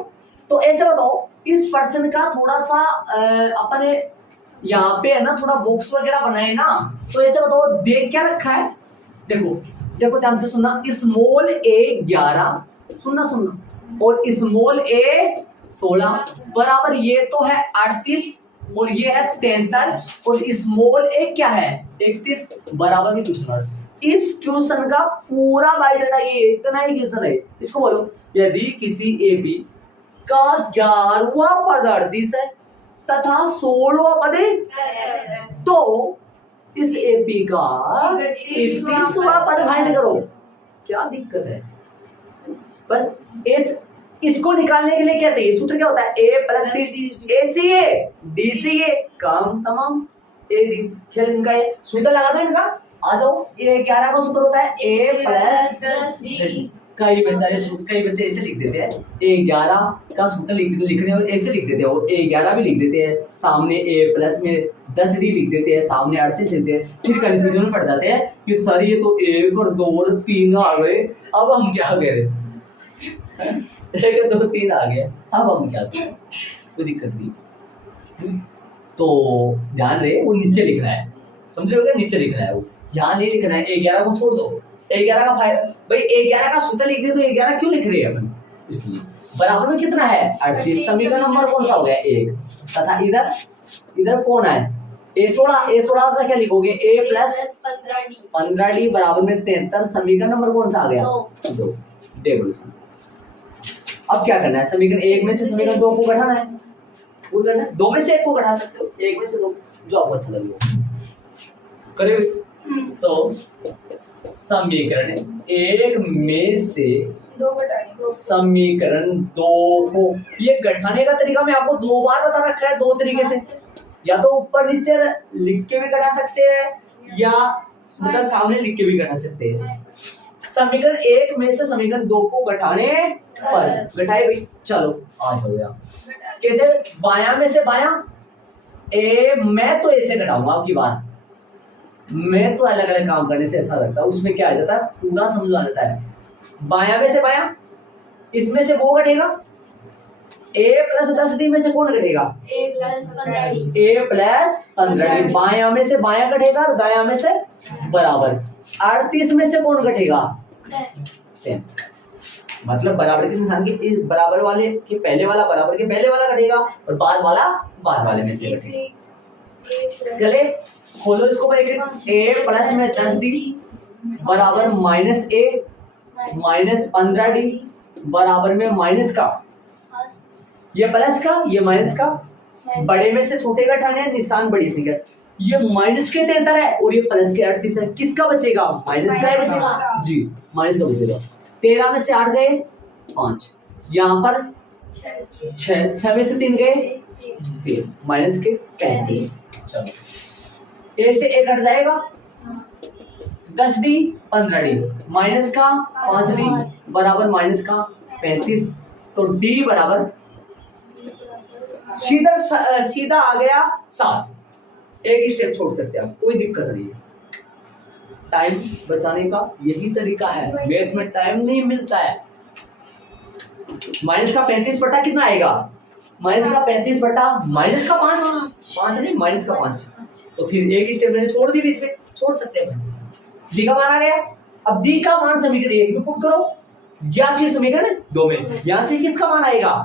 तो ऐसे बताओ, इस पर्सन का थोड़ा सा अपने यहाँ पे है ना, थोड़ा बॉक्स वगैरह बनाए ना, तो ऐसे बताओ देख क्या रखा है, देखो देखो ध्यान से सुनना, स्मॉल ए 11, सुनना और स्मॉल ए 16 बराबर, ये तो है 38 और ये है 73 और स्मॉल ए क्या है 31 बराबर में क्वेश्चन। इस क्वेश्चन का पूरा बायोडाटा ये इतना ही क्वेश्चन है। इसको बोलो, यदि किसी एपी का 11वां पद 38 है तथा 16वां पद तो इस एपी का 31वां पद फाइंड करो, क्या दिक्कत है। बस इसको निकालने के लिए क्या चाहिए, सूत्र क्या होता है, a प्लस ए चाहिए, डी चाहिए, काम तमाम, ए डी खेल इनका है, सूत्र लगा दो इनका, आ जाओ। ये 11 का सूत्र होता है a प्लस 10 डी। कई बच्चे ऐसे लिख देते हैं, a11 का सूत्र लिखने ऐसे लिख देते हैं, और a11 भी लिख देते हैं, सामने a प्लस में 10 डी लिख देते हैं, सामने 38 लिखते हैं, फिर कंफ्यूजन में पड़ जाते हैं कि सर ये तो 1 और 2 और 3 आ गए, अब हम क्या करें। 1 2 3 आ गए, अब हम क्या करें, कोई दिक्कत नहीं। तो ध्यान रहे, वो नीचे लिख रहा है, समझ रहे हो, नीचे लिख रहा है, वो यहाँ नहीं लिखना है। a11 को छोड़ दो, a11 का भाई a11 का सूत्र लिख रहे तो a11 क्यों लिख रहे हैं अपन, इसलिए बराबर में कितना है 38। समीकरण नंबर कौन सा हो गया 1 तथा इधर इधर कौन है a16 का क्या लिखोगे a प्लस 15d बराबर में 73। समीकरण नंबर कौन सा आ गया 2। डेवल्यूशन। अब क्या करना है समीकरण 1 में से समीकरण 2 को घटाना है। वो करना है 2 में से 1 को घटा सकते हो 1 में से 2 जो आपको अच्छा लगे करें। तो समीकरण 1 में से 2 घटाएंगे समीकरण 2 को ये घटाने का तरीका मैं आपको 2 बार बता रखा है 2 तरीके से। या तो ऊपर नीचे लिख के भी घटा सकते हैं या मतलब सामने लिख के भी घटा सकते हैं। समीकरण 1 में से समीकरण 2 को घटाने पर घटाए भाई चलो आ जाओ यार कैसे बायां में से बायां मैं तो ऐसे घटाऊंगा आपकी बात। मैं तो अलग अलग काम करने से अच्छा लगता है उसमें क्या आ जाता है पूरा समझ आ जाता है। बायां में से बायां इसमें से वो घटेगा a प्लस 10d में से कौन घटेगा a प्लस 15d। बायां में से बायां घटेगा और दायां में से बराबर। 38 में से कौन घटेगा 10। मतलब बराबर के निशान के इस बराबर वाले के पहले वाला बराबर के पहले वाला घटेगा और बाद वाला बाद वाले में से घटेगा। चले खोलो इसको ब्रैकेट a प्लस में 10d बराबर माइनस a माइनस 15d बराबर में माइनस का ये प्लस का ये माइनस का बड़े में से छोटे का घटाने निशान बड़ी से का ये माइनस के 73 है और ये प्लस के 38 है। किसका बचेगा माइनस का बचेगा जी माइनस का बचेगा। 13 में से 8 गए 5 यहाँ पर 6 में से 3 गए 3 माइनस के 35। चलो a से a घट जाएगा 10d 15d माइनस का 5d बराबर माइनस का 35। तो d बराबर सीधा आ गया 7। एक ही स्टेप छोड़ सकते हैं आप कोई दिक्कत नहीं है। टाइम बचाने का यही तरीका है मैथ में टाइम नहीं मिलता है। माइनस का 35 बटा कितना आएगा माइनस का 35 बटा माइनस का 5 नहीं माइनस का 5। तो फिर एक ही स्टेप मैंने छोड़ दी बीच में छोड़ सकते हैं। डी का मान आ गया। अब डी का मान समीकरण 1 में पुट करो या फिर समीकरण 2 में। यहां से किसका मान आएगा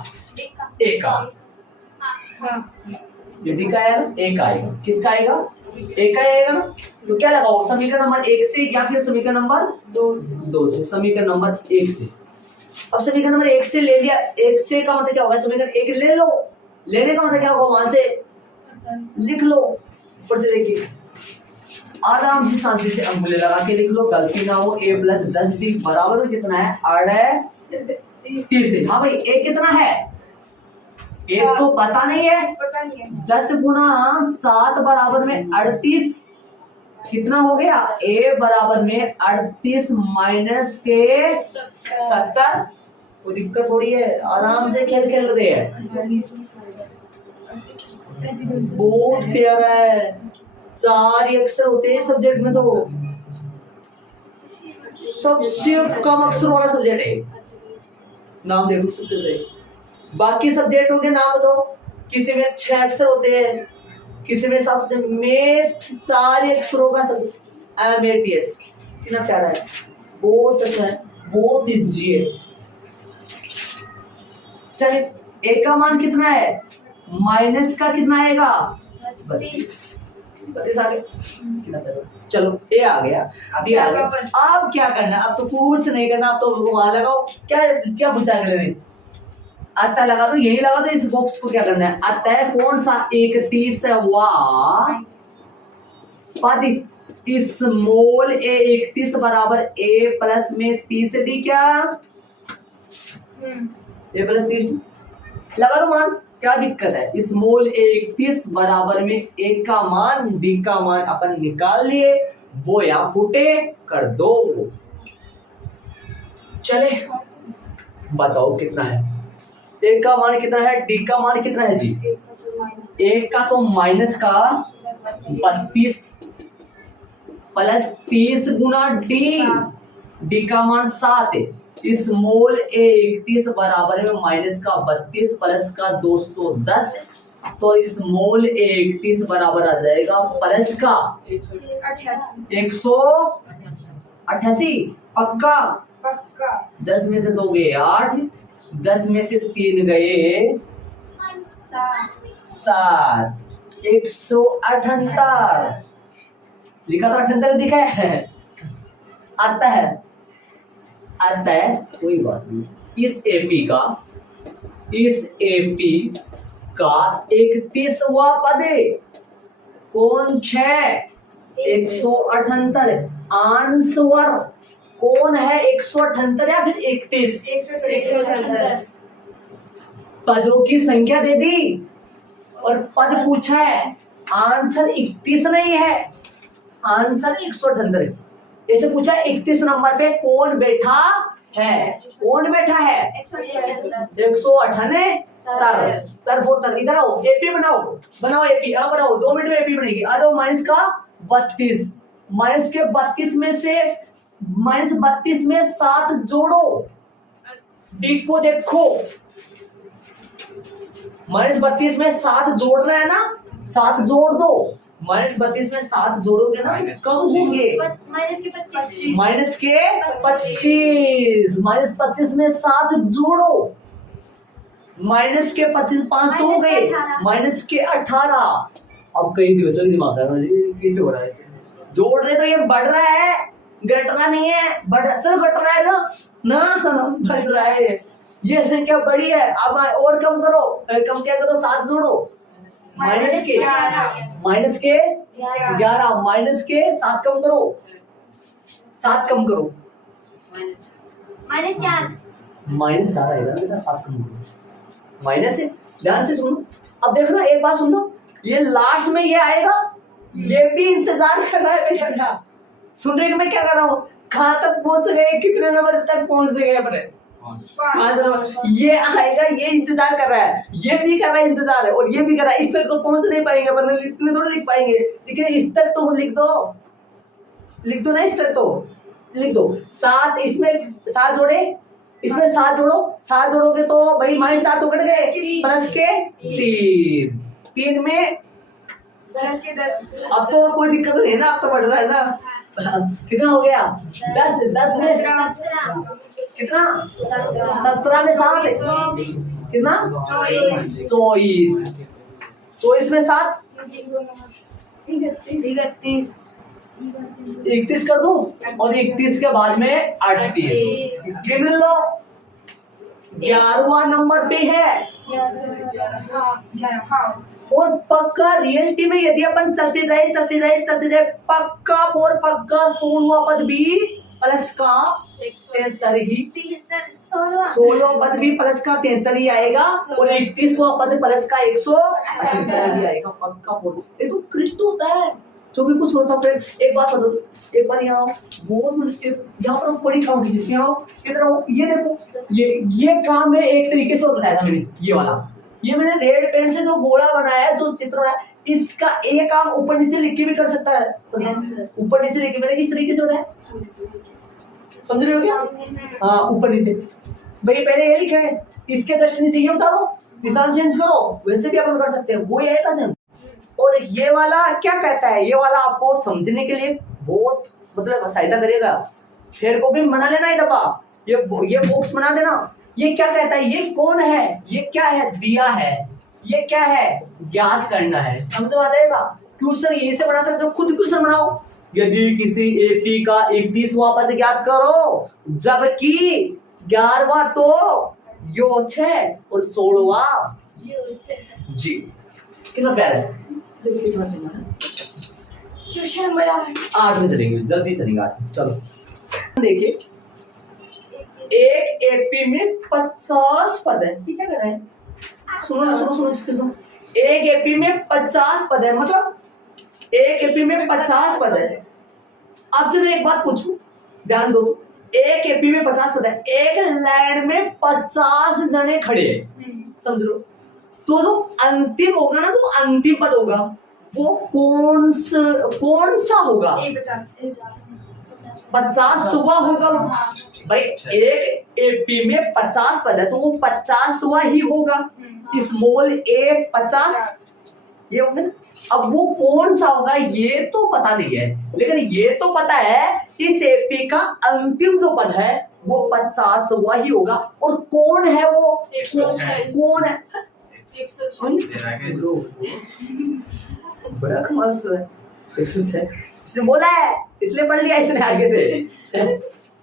a का डी का आएगा ना a का आएगा किसका आएगा a का आएगा ना। तो क्या लगाओ समीकरण नंबर 1 से या फिर समीकरण नंबर 2 से। समीकरण नंबर 1 से। अब समीकरण नंबर 1 से ले लिया 1 से का मतलब क्या होगा समीकरण 1 ले लो। लेने का मतलब क्या होगा वहां से लिख लो ऊपर से देखिए आराम से शांति से अंगुले लगा के लिख लो गलती ना हो। a प्लस 10d बराबर में कितना है 38। हाँ भाई a कितना है एक तो पता नहीं है 10 गुना 7 बराबर में 38 कितना हो गया a बराबर में 38 माइनस के 70। कोई दिक्कत थोड़ी है आराम से खेल रहे हैं। बहुत प्यारा है 4 ही अक्षर होते हैं सब्जेक्ट में तो सबसे कम अक्षर वाला सब्जेक्ट है। नाम देखो सबसे सही बाकी सब्जेक्टों के नाम दो किसी में 6 अक्षर होते हैं किसी में 7 होते हैं। मैथ 4 अक्षरों का सब्जेक्ट कितना प्यारा है बहुत अच्छा है बहुत इजी है। चलिए a का मान कितना है माइनस का कितना आएगा 32 आ गया। चलो a आ गया d आ गया। अब क्या करना अब तो कुछ नहीं करना अब तो वहां लगाओ क्या क्या पूछा गया अतः लगा दो यही लगा दो। इस बॉक्स को क्या करना है अतः कौन सा 31वां पद स्मॉल a 31 बराबर a प्लस में 30d क्या a प्लस 30 लगा दो मान क्या दिक्कत है। स्मॉल a 31 बराबर में a का मान d का मान अपन निकाल लिए वो यहाँ पुटे कर दो। चले बताओ कितना है a का मान कितना है d का मान कितना है जी a का तो माइनस का 32 प्लस 30 गुना d का मान 7 है। स्मॉल a 31 बराबर में माइनस का 32 प्लस का 210 तो स्मॉल a 31 बराबर आ जाएगा प्लस का 188 पक्का 10 में से 2 गए 8 10 में से 3 गए 7, 178 लिखा तो 78 दिखा है, आता है कोई बात नहीं। इस एपी का 31वां पद है कौन 6 178 आंसर कौन है 178 या फिर 31? 178 पदों की संख्या दे दी और पद पूछा है, आंसर 31 नहीं है, आंसर 178 है। ऐसे पूछा 31 नंबर पे कौन बैठा है, कौन बैठा है 178 तर इधर आओ, एपी बनाओ एपी, अब बनाओ 2 मिनट में एपी बनेगी। आ जाओ माइनस का 32, माइनस के 32 में से -32 में 7 जोड़ो, डी को देखो, -32 में 7 जोड़ना है ना, 7 जोड़ दो, -32 में 7 जोड़ोगे ना तो कम होंगे -25 -25 में 7 जोड़ो, -25 5 तो हो गए, -18 अब कहीं दिमाग है कैसे हो रहा है ऐसे, जोड़ रहे तो ये बढ़ रहा है, घट रहा नहीं है, सर घट रहा है ना बढ़ रहा है, ये संख्या बड़ी है। अब और कम करो, कम क्या करो 7 जोड़ो, माइनस के 11 माइनस के 7 कम करो, 7 कम करो, -4 आएगा बेटा, 7 कम करो, माइनस है। ध्यान से सुनो, अब देखना एक बात सुन लो, ये लास्ट में ये आएगा, ये भी इंतजार कर रहा है बेटा, सुन रहे मैं क्या कर रहा हूँ, कहाँ तक पहुंच गए, कितने नंबर तक पहुंच गए अपने, ये आएगा, ये इंतजार कर रहा है, ये भी कर रहा है इंतजार है, और ये भी कर रहा है, इस तक तो पहुंच नहीं पाएंगे अपन, इतने थोड़े लिख पाएंगे, लेकिन इस तक तो लिख दो ना, इस तक तो लिख दो। 7 इसमें 7 जोड़े, इसमें 7 जोड़ो, 7 जोड़ोगे तो भाई -4 तो कट गए, प्लस के 3 में 10 के 10, अब तो कोई दिक्कत नहीं है ना, अब तो बढ़ रहा है ना, कितना हो गया 10 में कितना 17 में 7 कितना 24 में 7 31 कर दूं, और 31 के बाद में 38 गिन लो, 11वां नंबर पे है, और पक्का रियलिटी में यदि अपन चलते जाए पक्का और पक्का 16वां पद भी प्लस का 73 ही 16वां पद भी प्लस का 73 ही आएगा, और 31वां पद प्लस का 178 ही आएगा, पक्का बोल। ये तो कृष्ण होता है जो भी कुछ होता है। एक बात बता दो, एक बार यहाँ बहुत यहाँ पर बड़ी काम की चीज, इधर आओ, ये देखो, ये काम है एक तरीके से और बताया था मैंने, ये वाला, ये मैंने रेड पेन से जो गोला बनाया है, जो चित्र बनाया, इसका एक काम ऊपर नीचे लिख के भी कर सकता है, ऊपर नीचे लिख के मैंने किस तरीके से होता है, समझ रहे हो क्या? हाँ, ऊपर नीचे भाई पहले ये लिखा है, इसके जस्ट नीचे ये उतारो, निशान चेंज करो, वैसे भी अपन कर सकते हैं, वो ये है सेम। और ये वाला क्या कहता है, ये वाला आपको समझने के लिए बहुत मतलब सहायता करेगा, शेर को भी बना लेना, ये डब्बा, ये बॉक्स बना देना। ये क्या कहता है, ये कौन है, ये क्या है, दिया है, ये क्या है, ज्ञात करना है, समझ में आ जाएगा। क्वेश्चन ये से बना सकते हो, खुद क्वेश्चन बनाओ, यदि किसी एपी का 31वां पद ज्ञात करो, जबकि 11वां तो यो 6 और 16वां जी, कितना प्यारा है, कितना सही है। क्वेश्चन नंबर 8 में चलेंगे, जल्दी चलेंगे 8। चलो देखिए, एक एपी में 50 पद है, ठीक है कर रहे हैं, सुनो इसके सुनो, एक एपी में 50 पद है, मतलब एक एपी में 50 पद है। आपसे मैं एक बात पूछूं, ध्यान दो, तो एक एपी में 50 पद है, एक लाइन में 50 जने खड़े हैं, समझ लो, तो जो अंतिम होगा ना, जो अंतिम पद होगा वो कौन सा होगा, 50 सुबह होगा भाई, एक एपी में 50 पद है तो वो 50वां ही होगा, स्मॉल a 50 ये होंगे ना। अब वो कौन सा होगा ये तो पता नहीं है, लेकिन ये तो पता है इस एपी का अंतिम जो पद है वो 50वां ही होगा। और कौन है वो, 106 कौन है, 106 बड़ा कमाल से है 106। इसने बोला है इसलिए पढ़ लिया इसने आगे से।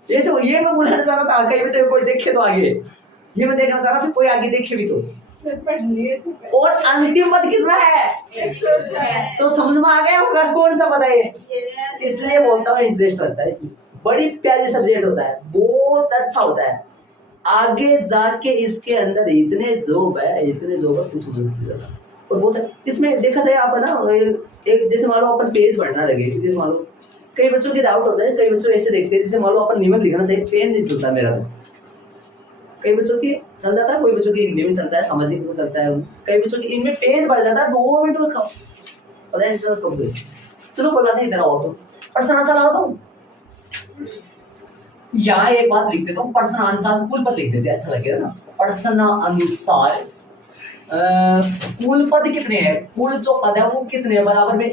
ये मैं बोलना चाह रहा था, कहीं बच्चे कोई देखे तो आगे, ये मैं देखना चाह रहा था कोई आगे देखे भी तो। सर पढ़ लिए थे। और अंतिम पद कितना है 106 तो समझ में आ गया होगा कौन सा पद है ये। इसलिए बोलता हूँ इंटरेस्ट लगता है इसमें, बड़ी प्यारी सब्जेक्ट होता है, बहुत अच्छा होता है। आगे जाके इसके अंदर इतने जॉब है कुछ मत से ज्यादा। और बहुत इसमें देखा जाए आप ना, एक जैसे मान लो अपन पेज पढ़ना लगे, जैसे मान लो कई बच्चों की डाउट होता है, कई बच्चों ऐसे देखते हैं जैसे मान लो अपन नियम लिखना चाहिए, पेन नहीं चलता मेरा तो, कई बच्चों की चल जाता है, कोई बच्चों की हिंदी में चलता है, सामाजिक में चलता है, कई बच्चों की इनमें पेज बढ़ जाता है 2 मिनट में पता है सर कब। चलो कोई बात नहीं, इधर आओ तो पर्सन आंसर लगाता हूँ। यहाँ एक बात लिख देता हूँ, पर्सन अनुसार कुल पद लिख देते हैं, अच्छा लगेगा ना। पर्सन अनुसार कुल पद कितने हैं, कुल जो पद है वो कितने हैं, बराबर में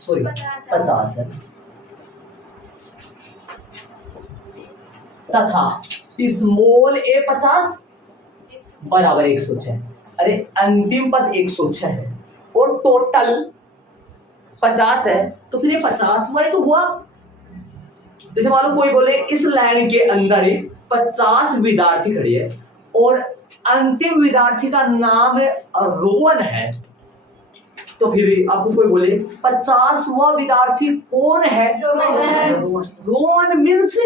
50 है। तथा स्मॉल a 50 बराबर 106। अरे अंतिम पद 106 है और टोटल 50 है, तो फिर ये 50वां तो हुआ। जैसे मान लो कोई बोले इस लाइन के अंदर 50 विद्यार्थी खड़े हैं और अंतिम विद्यार्थी का नाम रोहन है, तो फिर आपको कोई बोले 50वां विद्यार्थी कौन है, रोहन मीन्स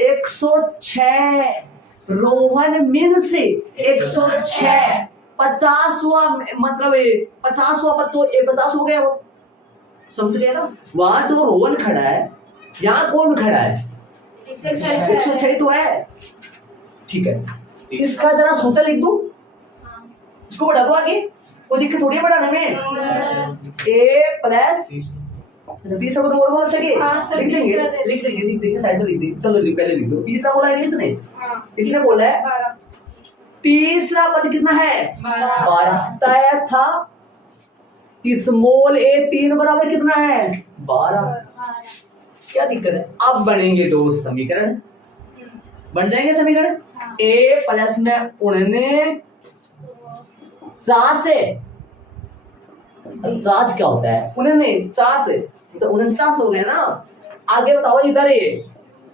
106, रोहन मीन्स 106। 50वां मतलब 50वां पद तो 50 हो गया, वो समझ गया ना। वहां जो रोहन खड़ा है, यहाँ कौन खड़ा है 106 तो है, ठीक है। इसका जरा सूत्र लिख दूं, इसको बढ़ा दो आगे, कोई दिक्कत थोड़ी है बढ़ाने में। a प्लस तीसरा तो बोल सके लिख देंगे साइड में लिख देंगे। चलो पहले लिख दो, तीसरा बोला है इसने, इसने बोला है तीसरा पद कितना है 12 तय था। स्मॉल a 3 बराबर कितना है 12। क्या दिक्कत है, अब बनेंगे दो समीकरण, बन जाएंगे समीकरण। a प्लस में 49 से 50 क्या होता है 49 तो 49 हो गया ना। आगे बताओ इधर ये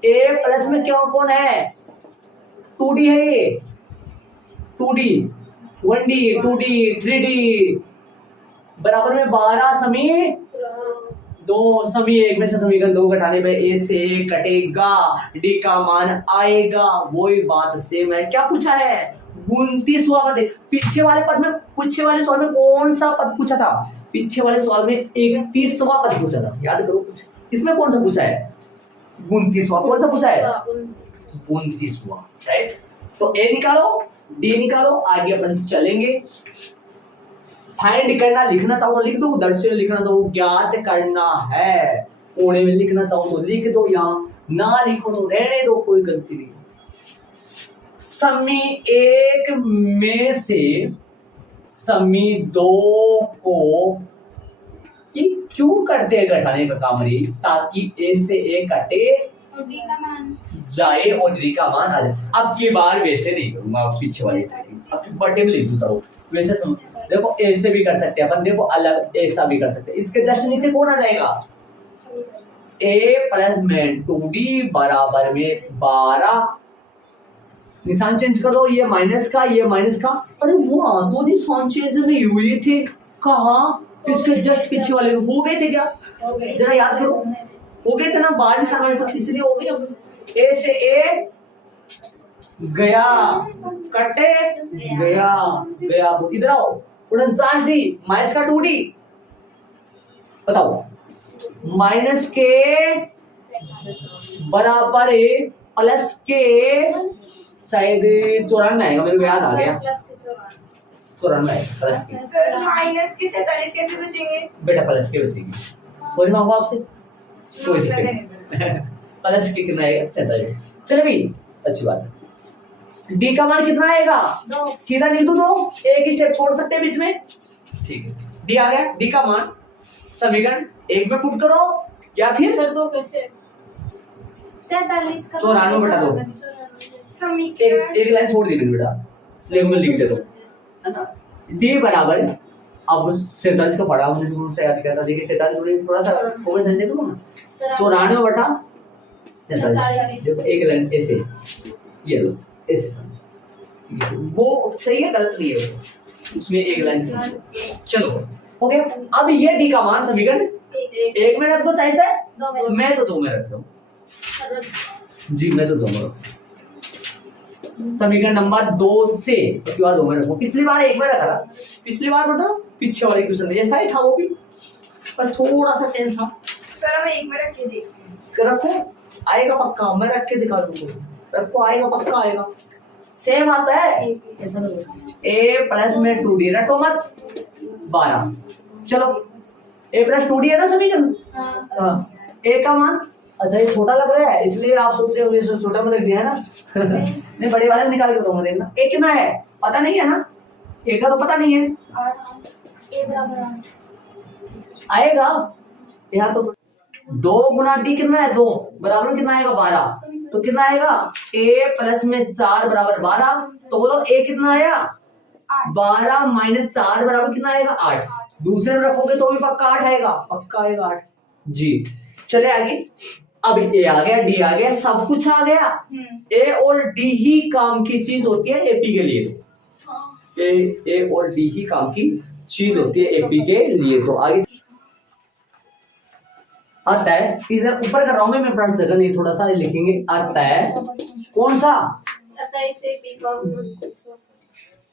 a प्लस में क्यों कौन है 2d है, ये 2d 1d 2d 3d बराबर में 12 समी 2 समी 1 में से समीकरण 2 घटाने पे a से a कटेगा, d का मान आएगा। वही बात सेम है, क्या पूछा है 29वां पद। पीछे वाले सवाल में कौन सा पद पूछा था, पीछे वाले सवाल में 31वां पद पूछा था, याद करो कुछ। इसमें कौन सा पूछा है 29वां, कौन सा पूछा है 29वां, राइट। तो a निकालो d निकालो, आगे अपन चलेंगे। फाइंड करना, लिखना चाहो तो लिख दो, दर्शन लिखना चाहो ज्ञात करना है, कोने में लिखना चाहो तो लिख दो, यहाँ ना लिखो तो रहने दो, कोई गलती नहीं। समी 1 में से समी 2 को ये क्यों करते हैं घटाने का काम रे, ताकि a से a कटे और d का मान जाए और d का मान आ जाए। अब की बार वैसे नहीं करूंगा, पीछे वाले अब बटे में लिख दूं सब वैसे समझ। देखो a से भी कर सकते हैं अपन, देखो अलग ऐसा भी कर सकते हैं। इसके जस्ट नीचे कौन आ जाएगा a प्लस में 2d बराबर में 12, निशान चेंज कर दो, ये माइनस का ये माइनस का। अरे वो दो निशान चेंज नहीं हुए थे, कहाँ इसके जस्ट पीछे वाले में हो गए थे क्या, जरा याद करो, हो गए थे ना, 12 निशान वाले सब इसलिए हो गए। a से a गया, कटे गया। इधर आओ 49d माइनस का 2d, बताओ माइनस के बराबर प्लस के शायद 94 आएगा, मेरे को याद आ गया 94 प्लस के। सर माइनस के 47 कैसे बचेंगे बेटा प्लस के बचेगी, सॉरी मांगो आपसे, कोई दिक्कत प्लस के कितना आएगा 47। चलो भी अच्छी बात है। डी का मान कितना आएगा 2, सीधा लिख दो, तो एक स्टेप छोड़ सकते हैं बीच में, ठीक है, डी आ गया। डी का मान समीकरण एक में पुट करो या फिर सर दो कैसे 47 का 94 बटा 2। समीकरण एक लाइन छोड़ दी मैंने बेटा, इसलिए मैं लिख देता हूँ, है ना। डी बराबर, अब 47 का पढ़ा हमने शुरू से याद किया था, देखिए 47 थोड़ा सा ओवर समझ देखो ना, 94 बटा 47। देखो एक लाइन ऐसे, ये लो ऐसे, वो सही है गलत नहीं है, उसमें एक लाइन। चलो हो गया। अब ये डी का मान समीकरण एक में रख दो, चाहे से मैं तो दो में रख दूं जी, मैं तो दो में रख, समीकरण नंबर 2 से क्यों दो में रखो, पिछली बार एक में रखा था, पिछली बार बेटा पीछे वाले क्वेश्चन में ऐसा ही था, वो भी पर थोड़ा सा चेंज था। सर हम एक में रख के देखते हैं। रखो आएगा पक्का, मैं रख के दिखा दूंगा, रखो आएगा पक्का आएगा, सेम आता है ऐसा a प्लस में 2d रटो मत 12। चलो a प्लस 2d है ना समीकरण, हाँ a का मान, अच्छा ये छोटा लग रहा है इसलिए आप सोच रहे होंगे इसको छोटा में रख दिया है ना नहीं बड़े वाले में निकाल के बताऊंगा, देखना a कितना है पता नहीं है ना, a का तो पता नहीं है, 8 a बराबर 8 आएगा यहाँ तो 2 गुना d कितना है 2 बराबर कितना आएगा 12, तो कितना आएगा a प्लस में 4 बराबर 12, तो बोलो a कितना आया 12 माइनस 4 बराबर कितना आएगा 8, दूसरे में रखोगे तो भी पक्का 8 आएगा, पक्का आएगा 8 जी। चले आगे, अब a आ गया d आ गया, सब कुछ आ गया, a और d ही काम की चीज होती है एपी के लिए, a और d ही काम की चीज होती है एपी के लिए। तो आगे आता है, इधर ऊपर कर रहा हूं मैं फ्रंट जगह नहीं, थोड़ा सा लिखेंगे, आता है कौन सा 27 से p का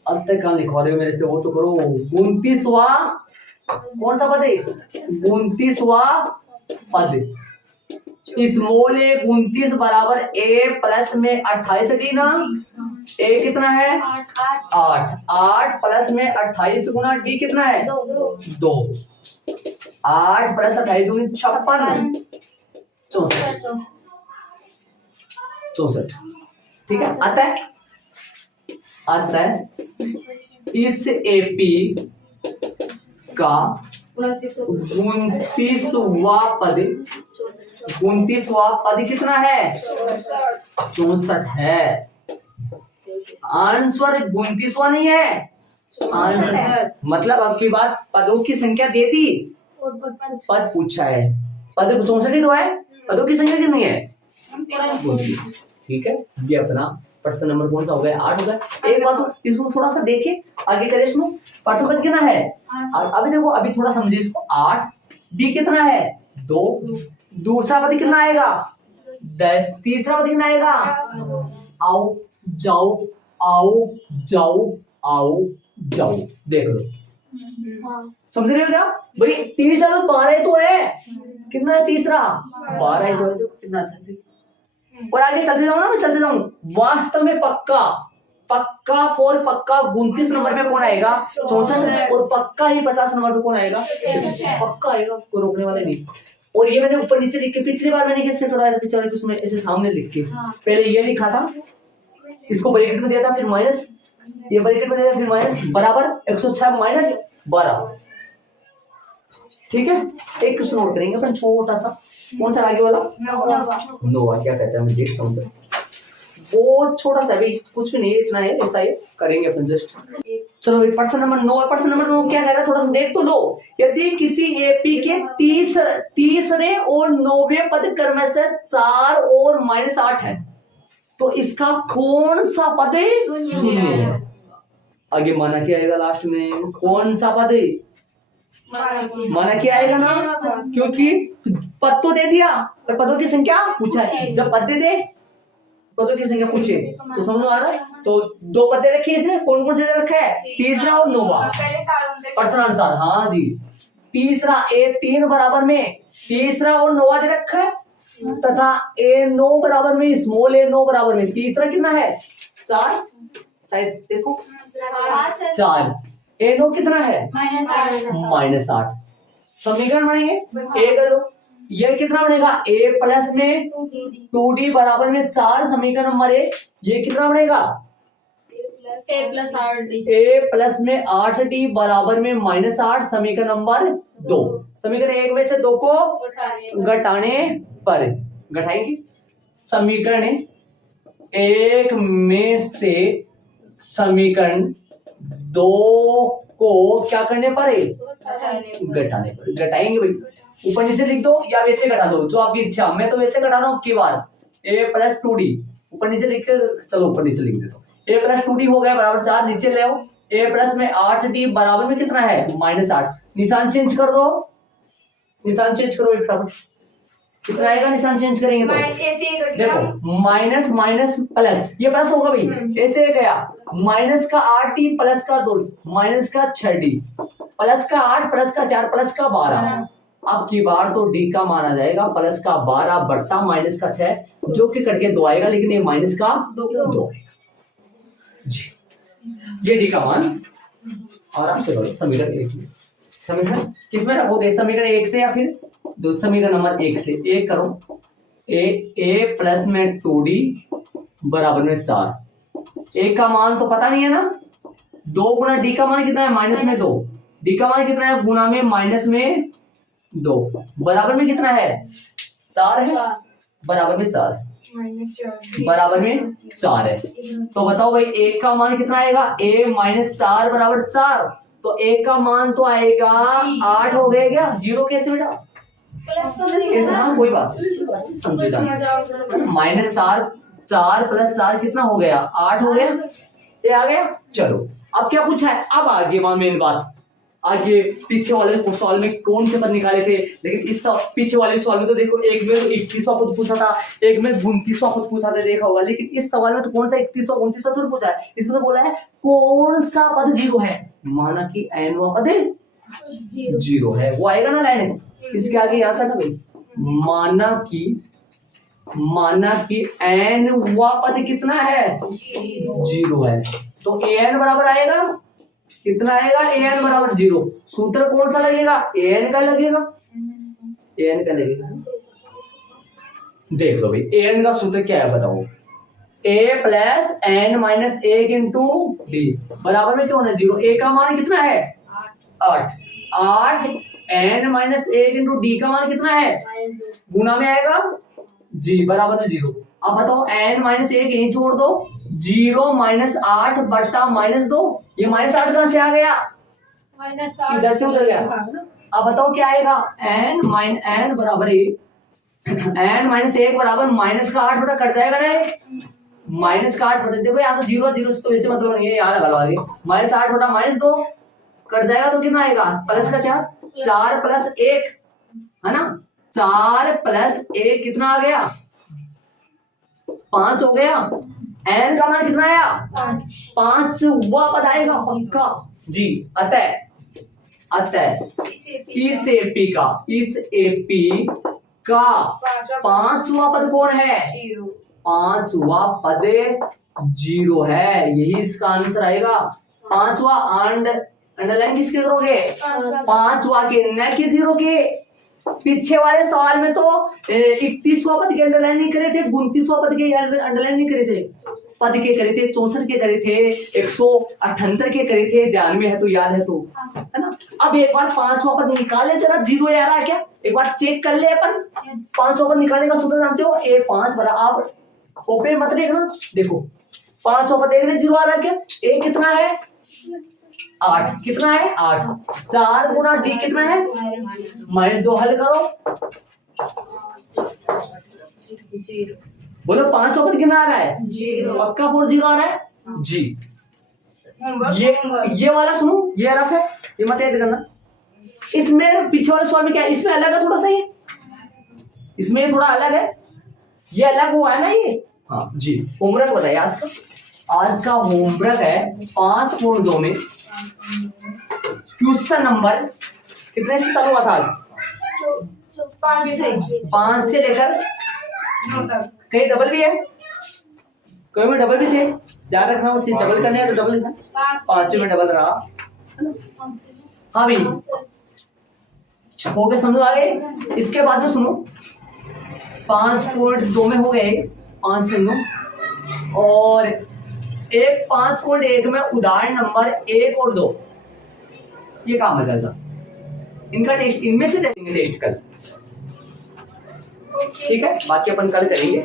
अब तक कहाँ लिखवा रहे हो मेरे से, वो तो करो 29वां कौन सा पद है 29वां पद, स्मॉल a 29 बराबर a प्लस में 28 डी ना, a कितना है 8 प्लस में 28 गुना d कितना है 2 8 प्लस 28 दूनी 56 64, ठीक है। आता है इस एपी का 29वां पद, 29वां पद कितना है 64 है, आंसर 29वां नहीं है, आंसर मतलब अब की बात पदों की संख्या दे दी, पद पूछा है, पद 64 ही तो है, पदों की संख्या कितनी है 29, ठीक है। ये अपना प्रश्न नंबर कौन सा हो गया 8 हो गया। एक बात इसको थोड़ा सा देखे आगे करे, इसमें प्रथम पद कितना है, अभी देखो अभी थोड़ा समझिए इसको, 8 डी कितना है 2, दूसरा पद कितना आएगा 10, तीसरा पद कितना आएगा आओ जाओ आओ जाओ आओ जाओ, देख लो समझ रहे हो क्या भाई, तीसरा में 12 तो है, कितना है तीसरा 12 ही तो है, कितना अच्छा। और आगे चलते जाऊं ना, मैं चलते जाऊं, वास्तव में पक्का और पक्का 29 नंबर पे कौन आएगा 64, और पक्का ही 50 नंबर पे कौन आएगा पक्का आएगा, कोई रोकने वाला नहीं। और ये मैंने ऊपर नीचे लिख के, पिछली बार मैंने किससे थोड़ा पिछले वाले कुछ में ऐसे सामने लिख के, पहले ये लिखा था, इसको ब्रैकेट में दिया था, फिर माइनस, ये ब्रैकेट में दिया था, फिर माइनस, बराबर 106 माइनस 12, ठीक है। एक क्वेश्चन और करेंगे अपन छोटा सा, कौन सा आगे वाला नोवा क्या कहता है मैं देखता हूँ सर, वो छोटा सा भी कुछ भी नहीं है, इतना है, ऐसा ही करेंगे अपन जस्ट। चलो प्रश्न नंबर 9, प्रश्न नंबर 9 क्या कह रहा है थोड़ा सा देख तो लो, यदि किसी एपी के तीसरे और 9वें पद क्रम से 4 और -8 है तो इसका कौन सा पद शून्य है, आगे माना क्या आएगा लास्ट में, कौन सा पद माना क्या आएगा ना, क्योंकि पद तो दे दिया पर पदों की संख्या पूछा है, जब पद दे दे पदों की संख्या पूछे तो समझ आ रहा है, तो 2 पद दे रखे इसने, कौन कौन से दे रखा है तीसरा और 9वां प्रश्न अनुसार, हाँ जी तीसरा a 3 बराबर में तीसरा और 9वां दे रखा है, तथा a 9 बराबर में स्मॉल a 9 बराबर में तीसरा कितना है 4, शायद देखो 4, a 9 कितना है -8, समीकरण बनेंगे a कर दो, ये कितना बनेगा a प्लस में 2d बराबर में 4, समीकरण नंबर 1, ये कितना बनेगा A plus RD। a plus में 8d बराबर में -8 समीकरण नंबर 2। समीकरण 1 में से 2 को घटाने पर घटाएंगे। समीकरण 1 में से समीकरण 2 को क्या करने पर है? घटाने पर। घटाएंगे भाई, ऊपर नीचे लिख दो या वैसे घटा दो, जो आपकी इच्छा। मैं तो वैसे घटा रहा हूँ की बार a प्लस 2d ऊपर नीचे लिख कर, चलो ऊपर नीचे लिख देता हूँ। a प्लस 2d हो गया बराबर 4, नीचे ले आओ। a प्लस में 8d बराबर में कितना है? -8। निशान चेंज कर दो, निशान चेंज करो एक फटाफट। कितना आएगा निशान चेंज करेंगे तो? देखो माइनस माइनस प्लस, ये प्लस होगा भाई, ऐसे गया माइनस का 8d प्लस का 2 माइनस का 6d प्लस का 8 प्लस का 4 प्लस का 12। अब की बार तो d का मान आ जाएगा प्लस का 12 बट्टा माइनस का 6, जो कि कट के 2 आएगा, लेकिन ये माइनस का 2 जी। ये d का मान आराम से करो। समीकरण 1 में, समीकरण किसमें रखोगे? समीकरण 1 से या फिर दो, समीकरण नंबर 1 से 1 करो। a प्लस में 2d बराबर में 4। a का मान तो पता नहीं है ना, 2 गुना d का मान कितना है? -2। d का मान कितना है? गुना में माइनस में 2 बराबर में कितना है? 4 है, बराबर में 4 है, बराबर में 4 है। तो बताओ भाई a का मान कितना आएगा? a -4 बराबर 4, तो a का मान तो आएगा 8 हो गया क्या? 0 कैसे बेटा? कैसे? हाँ कोई बात समझे -4 4 प्लस 4 कितना हो गया? 8 हो गया, ये आ गया। चलो अब क्या पूछा है? अब आगे मेन बात, आगे पीछे वाले सवाल में कौन से पद निकाले थे, लेकिन इस पीछे वाले सवाल में तो देखो, एक में 31वां पद पूछा था, एक में 29वां पद पूछा था, देखा होगा। लेकिन इस सवाल में तो कौन सा 31वां 29वां थोड़ी पूछा है, इसमें तो बोला है कौन सा पद 0 है। माना कि n पद 0 है, वो आएगा ना लाइन, इसके आगे याद करना भाई। माना कि n पद कितना है? 0 है, तो an बराबर आएगा कितना आएगा? an बराबर 0। सूत्र कौन सा लगेगा? an का लगेगा, an का लगेगा। देख लो भाई an का सूत्र क्या है बताओ? a plus n minus 1 into d बराबर में क्यों होना 0? a का मान कितना है? 8 n माइनस 1 इंटू d का मान कितना है? गुना में आएगा जी, बराबर में 0। अब बताओ n माइनस 1 यहीं छोड़ दो, 0 -8 बट्टा -2, ये -8 कहां से आ गया? इधर से उधर गया। अब बताओ क्या आएगा? n बराबर n माइनस 1 बराबर माइनस का 8 बटा कट जाएगा ना, माइनस का 8 बटा, देखो यहाँ तो 0 0 से तो वैसे मतलब नहीं है, यहाँ लगा दिए, -8 बटा -2 कट जाएगा तो कितना आएगा? प्लस का 4 प्लस 1 है ना, 4 प्लस 1 कितना आ गया? 5 हो गया। n का मान कितना आया? 5वां पद आएगा पक्का जी। अतः इस एपी का 5वां पद कौन है? 5वां पद 0 है, यही इसका आंसर आएगा। 5वां अंडरलाइन किसके करोगे? 5वां के, न कि 0 के। पीछे वाले सवाल में तो 31वां पद के अंडरलाइन नहीं करे थे, 29वां पद के अंडरलाइन नहीं करे थे, पद के करे थे, 64 के करे थे, 178 के करे थे, ध्यान में है तो याद है तो, है ना। अब एक बार 5वां पद निकाले जरा, 0 आ रहा है क्या? एक बार चेक कर ले अपन। 5वां पद निकालने का सूत्र जानते हो? a5 बराबर, ओपन मत देखना, देखो 5वां पद देख ले 0 आ रहा है क्या? a कितना है? 8 कितना है? 8। 4 गुना d कितना है? -2 हल करो, बोलो 5वां पद कितना आ रहा है? 0। पक्का 0 आ रहा है जी। ये वाला सुनो, ये रफ है, ये मत याद करना। इसमें पीछे वाले सवाल में क्या है? इसमें अलग है थोड़ा सा, ये इसमें ये थोड़ा अलग है, ये अलग हुआ है ना ये। हाँ जी। होमवर्क बताइए आज का होमवर्क है 5.2 में क्वेश्चन नंबर कितने से चालू हुआ था? 5 से लेकर, कहीं डबल भी है, कहीं में डबल भी थे, ध्यान रखना, वो चीज डबल करने है तो डबल लिखना। 5 में डबल रहा। हाँ भाई हो गए, समझो आगे। इसके बाद में सुनो 5.2 में हो गए 5 से 9, और एक 5.8 में उदाहरण नंबर 1 और 2 ये काम आ जाएगा। इनका टेस्ट, इनमें से देंगे टेस्ट कल, ओके ठीक है, बाकी अपन कल करेंगे।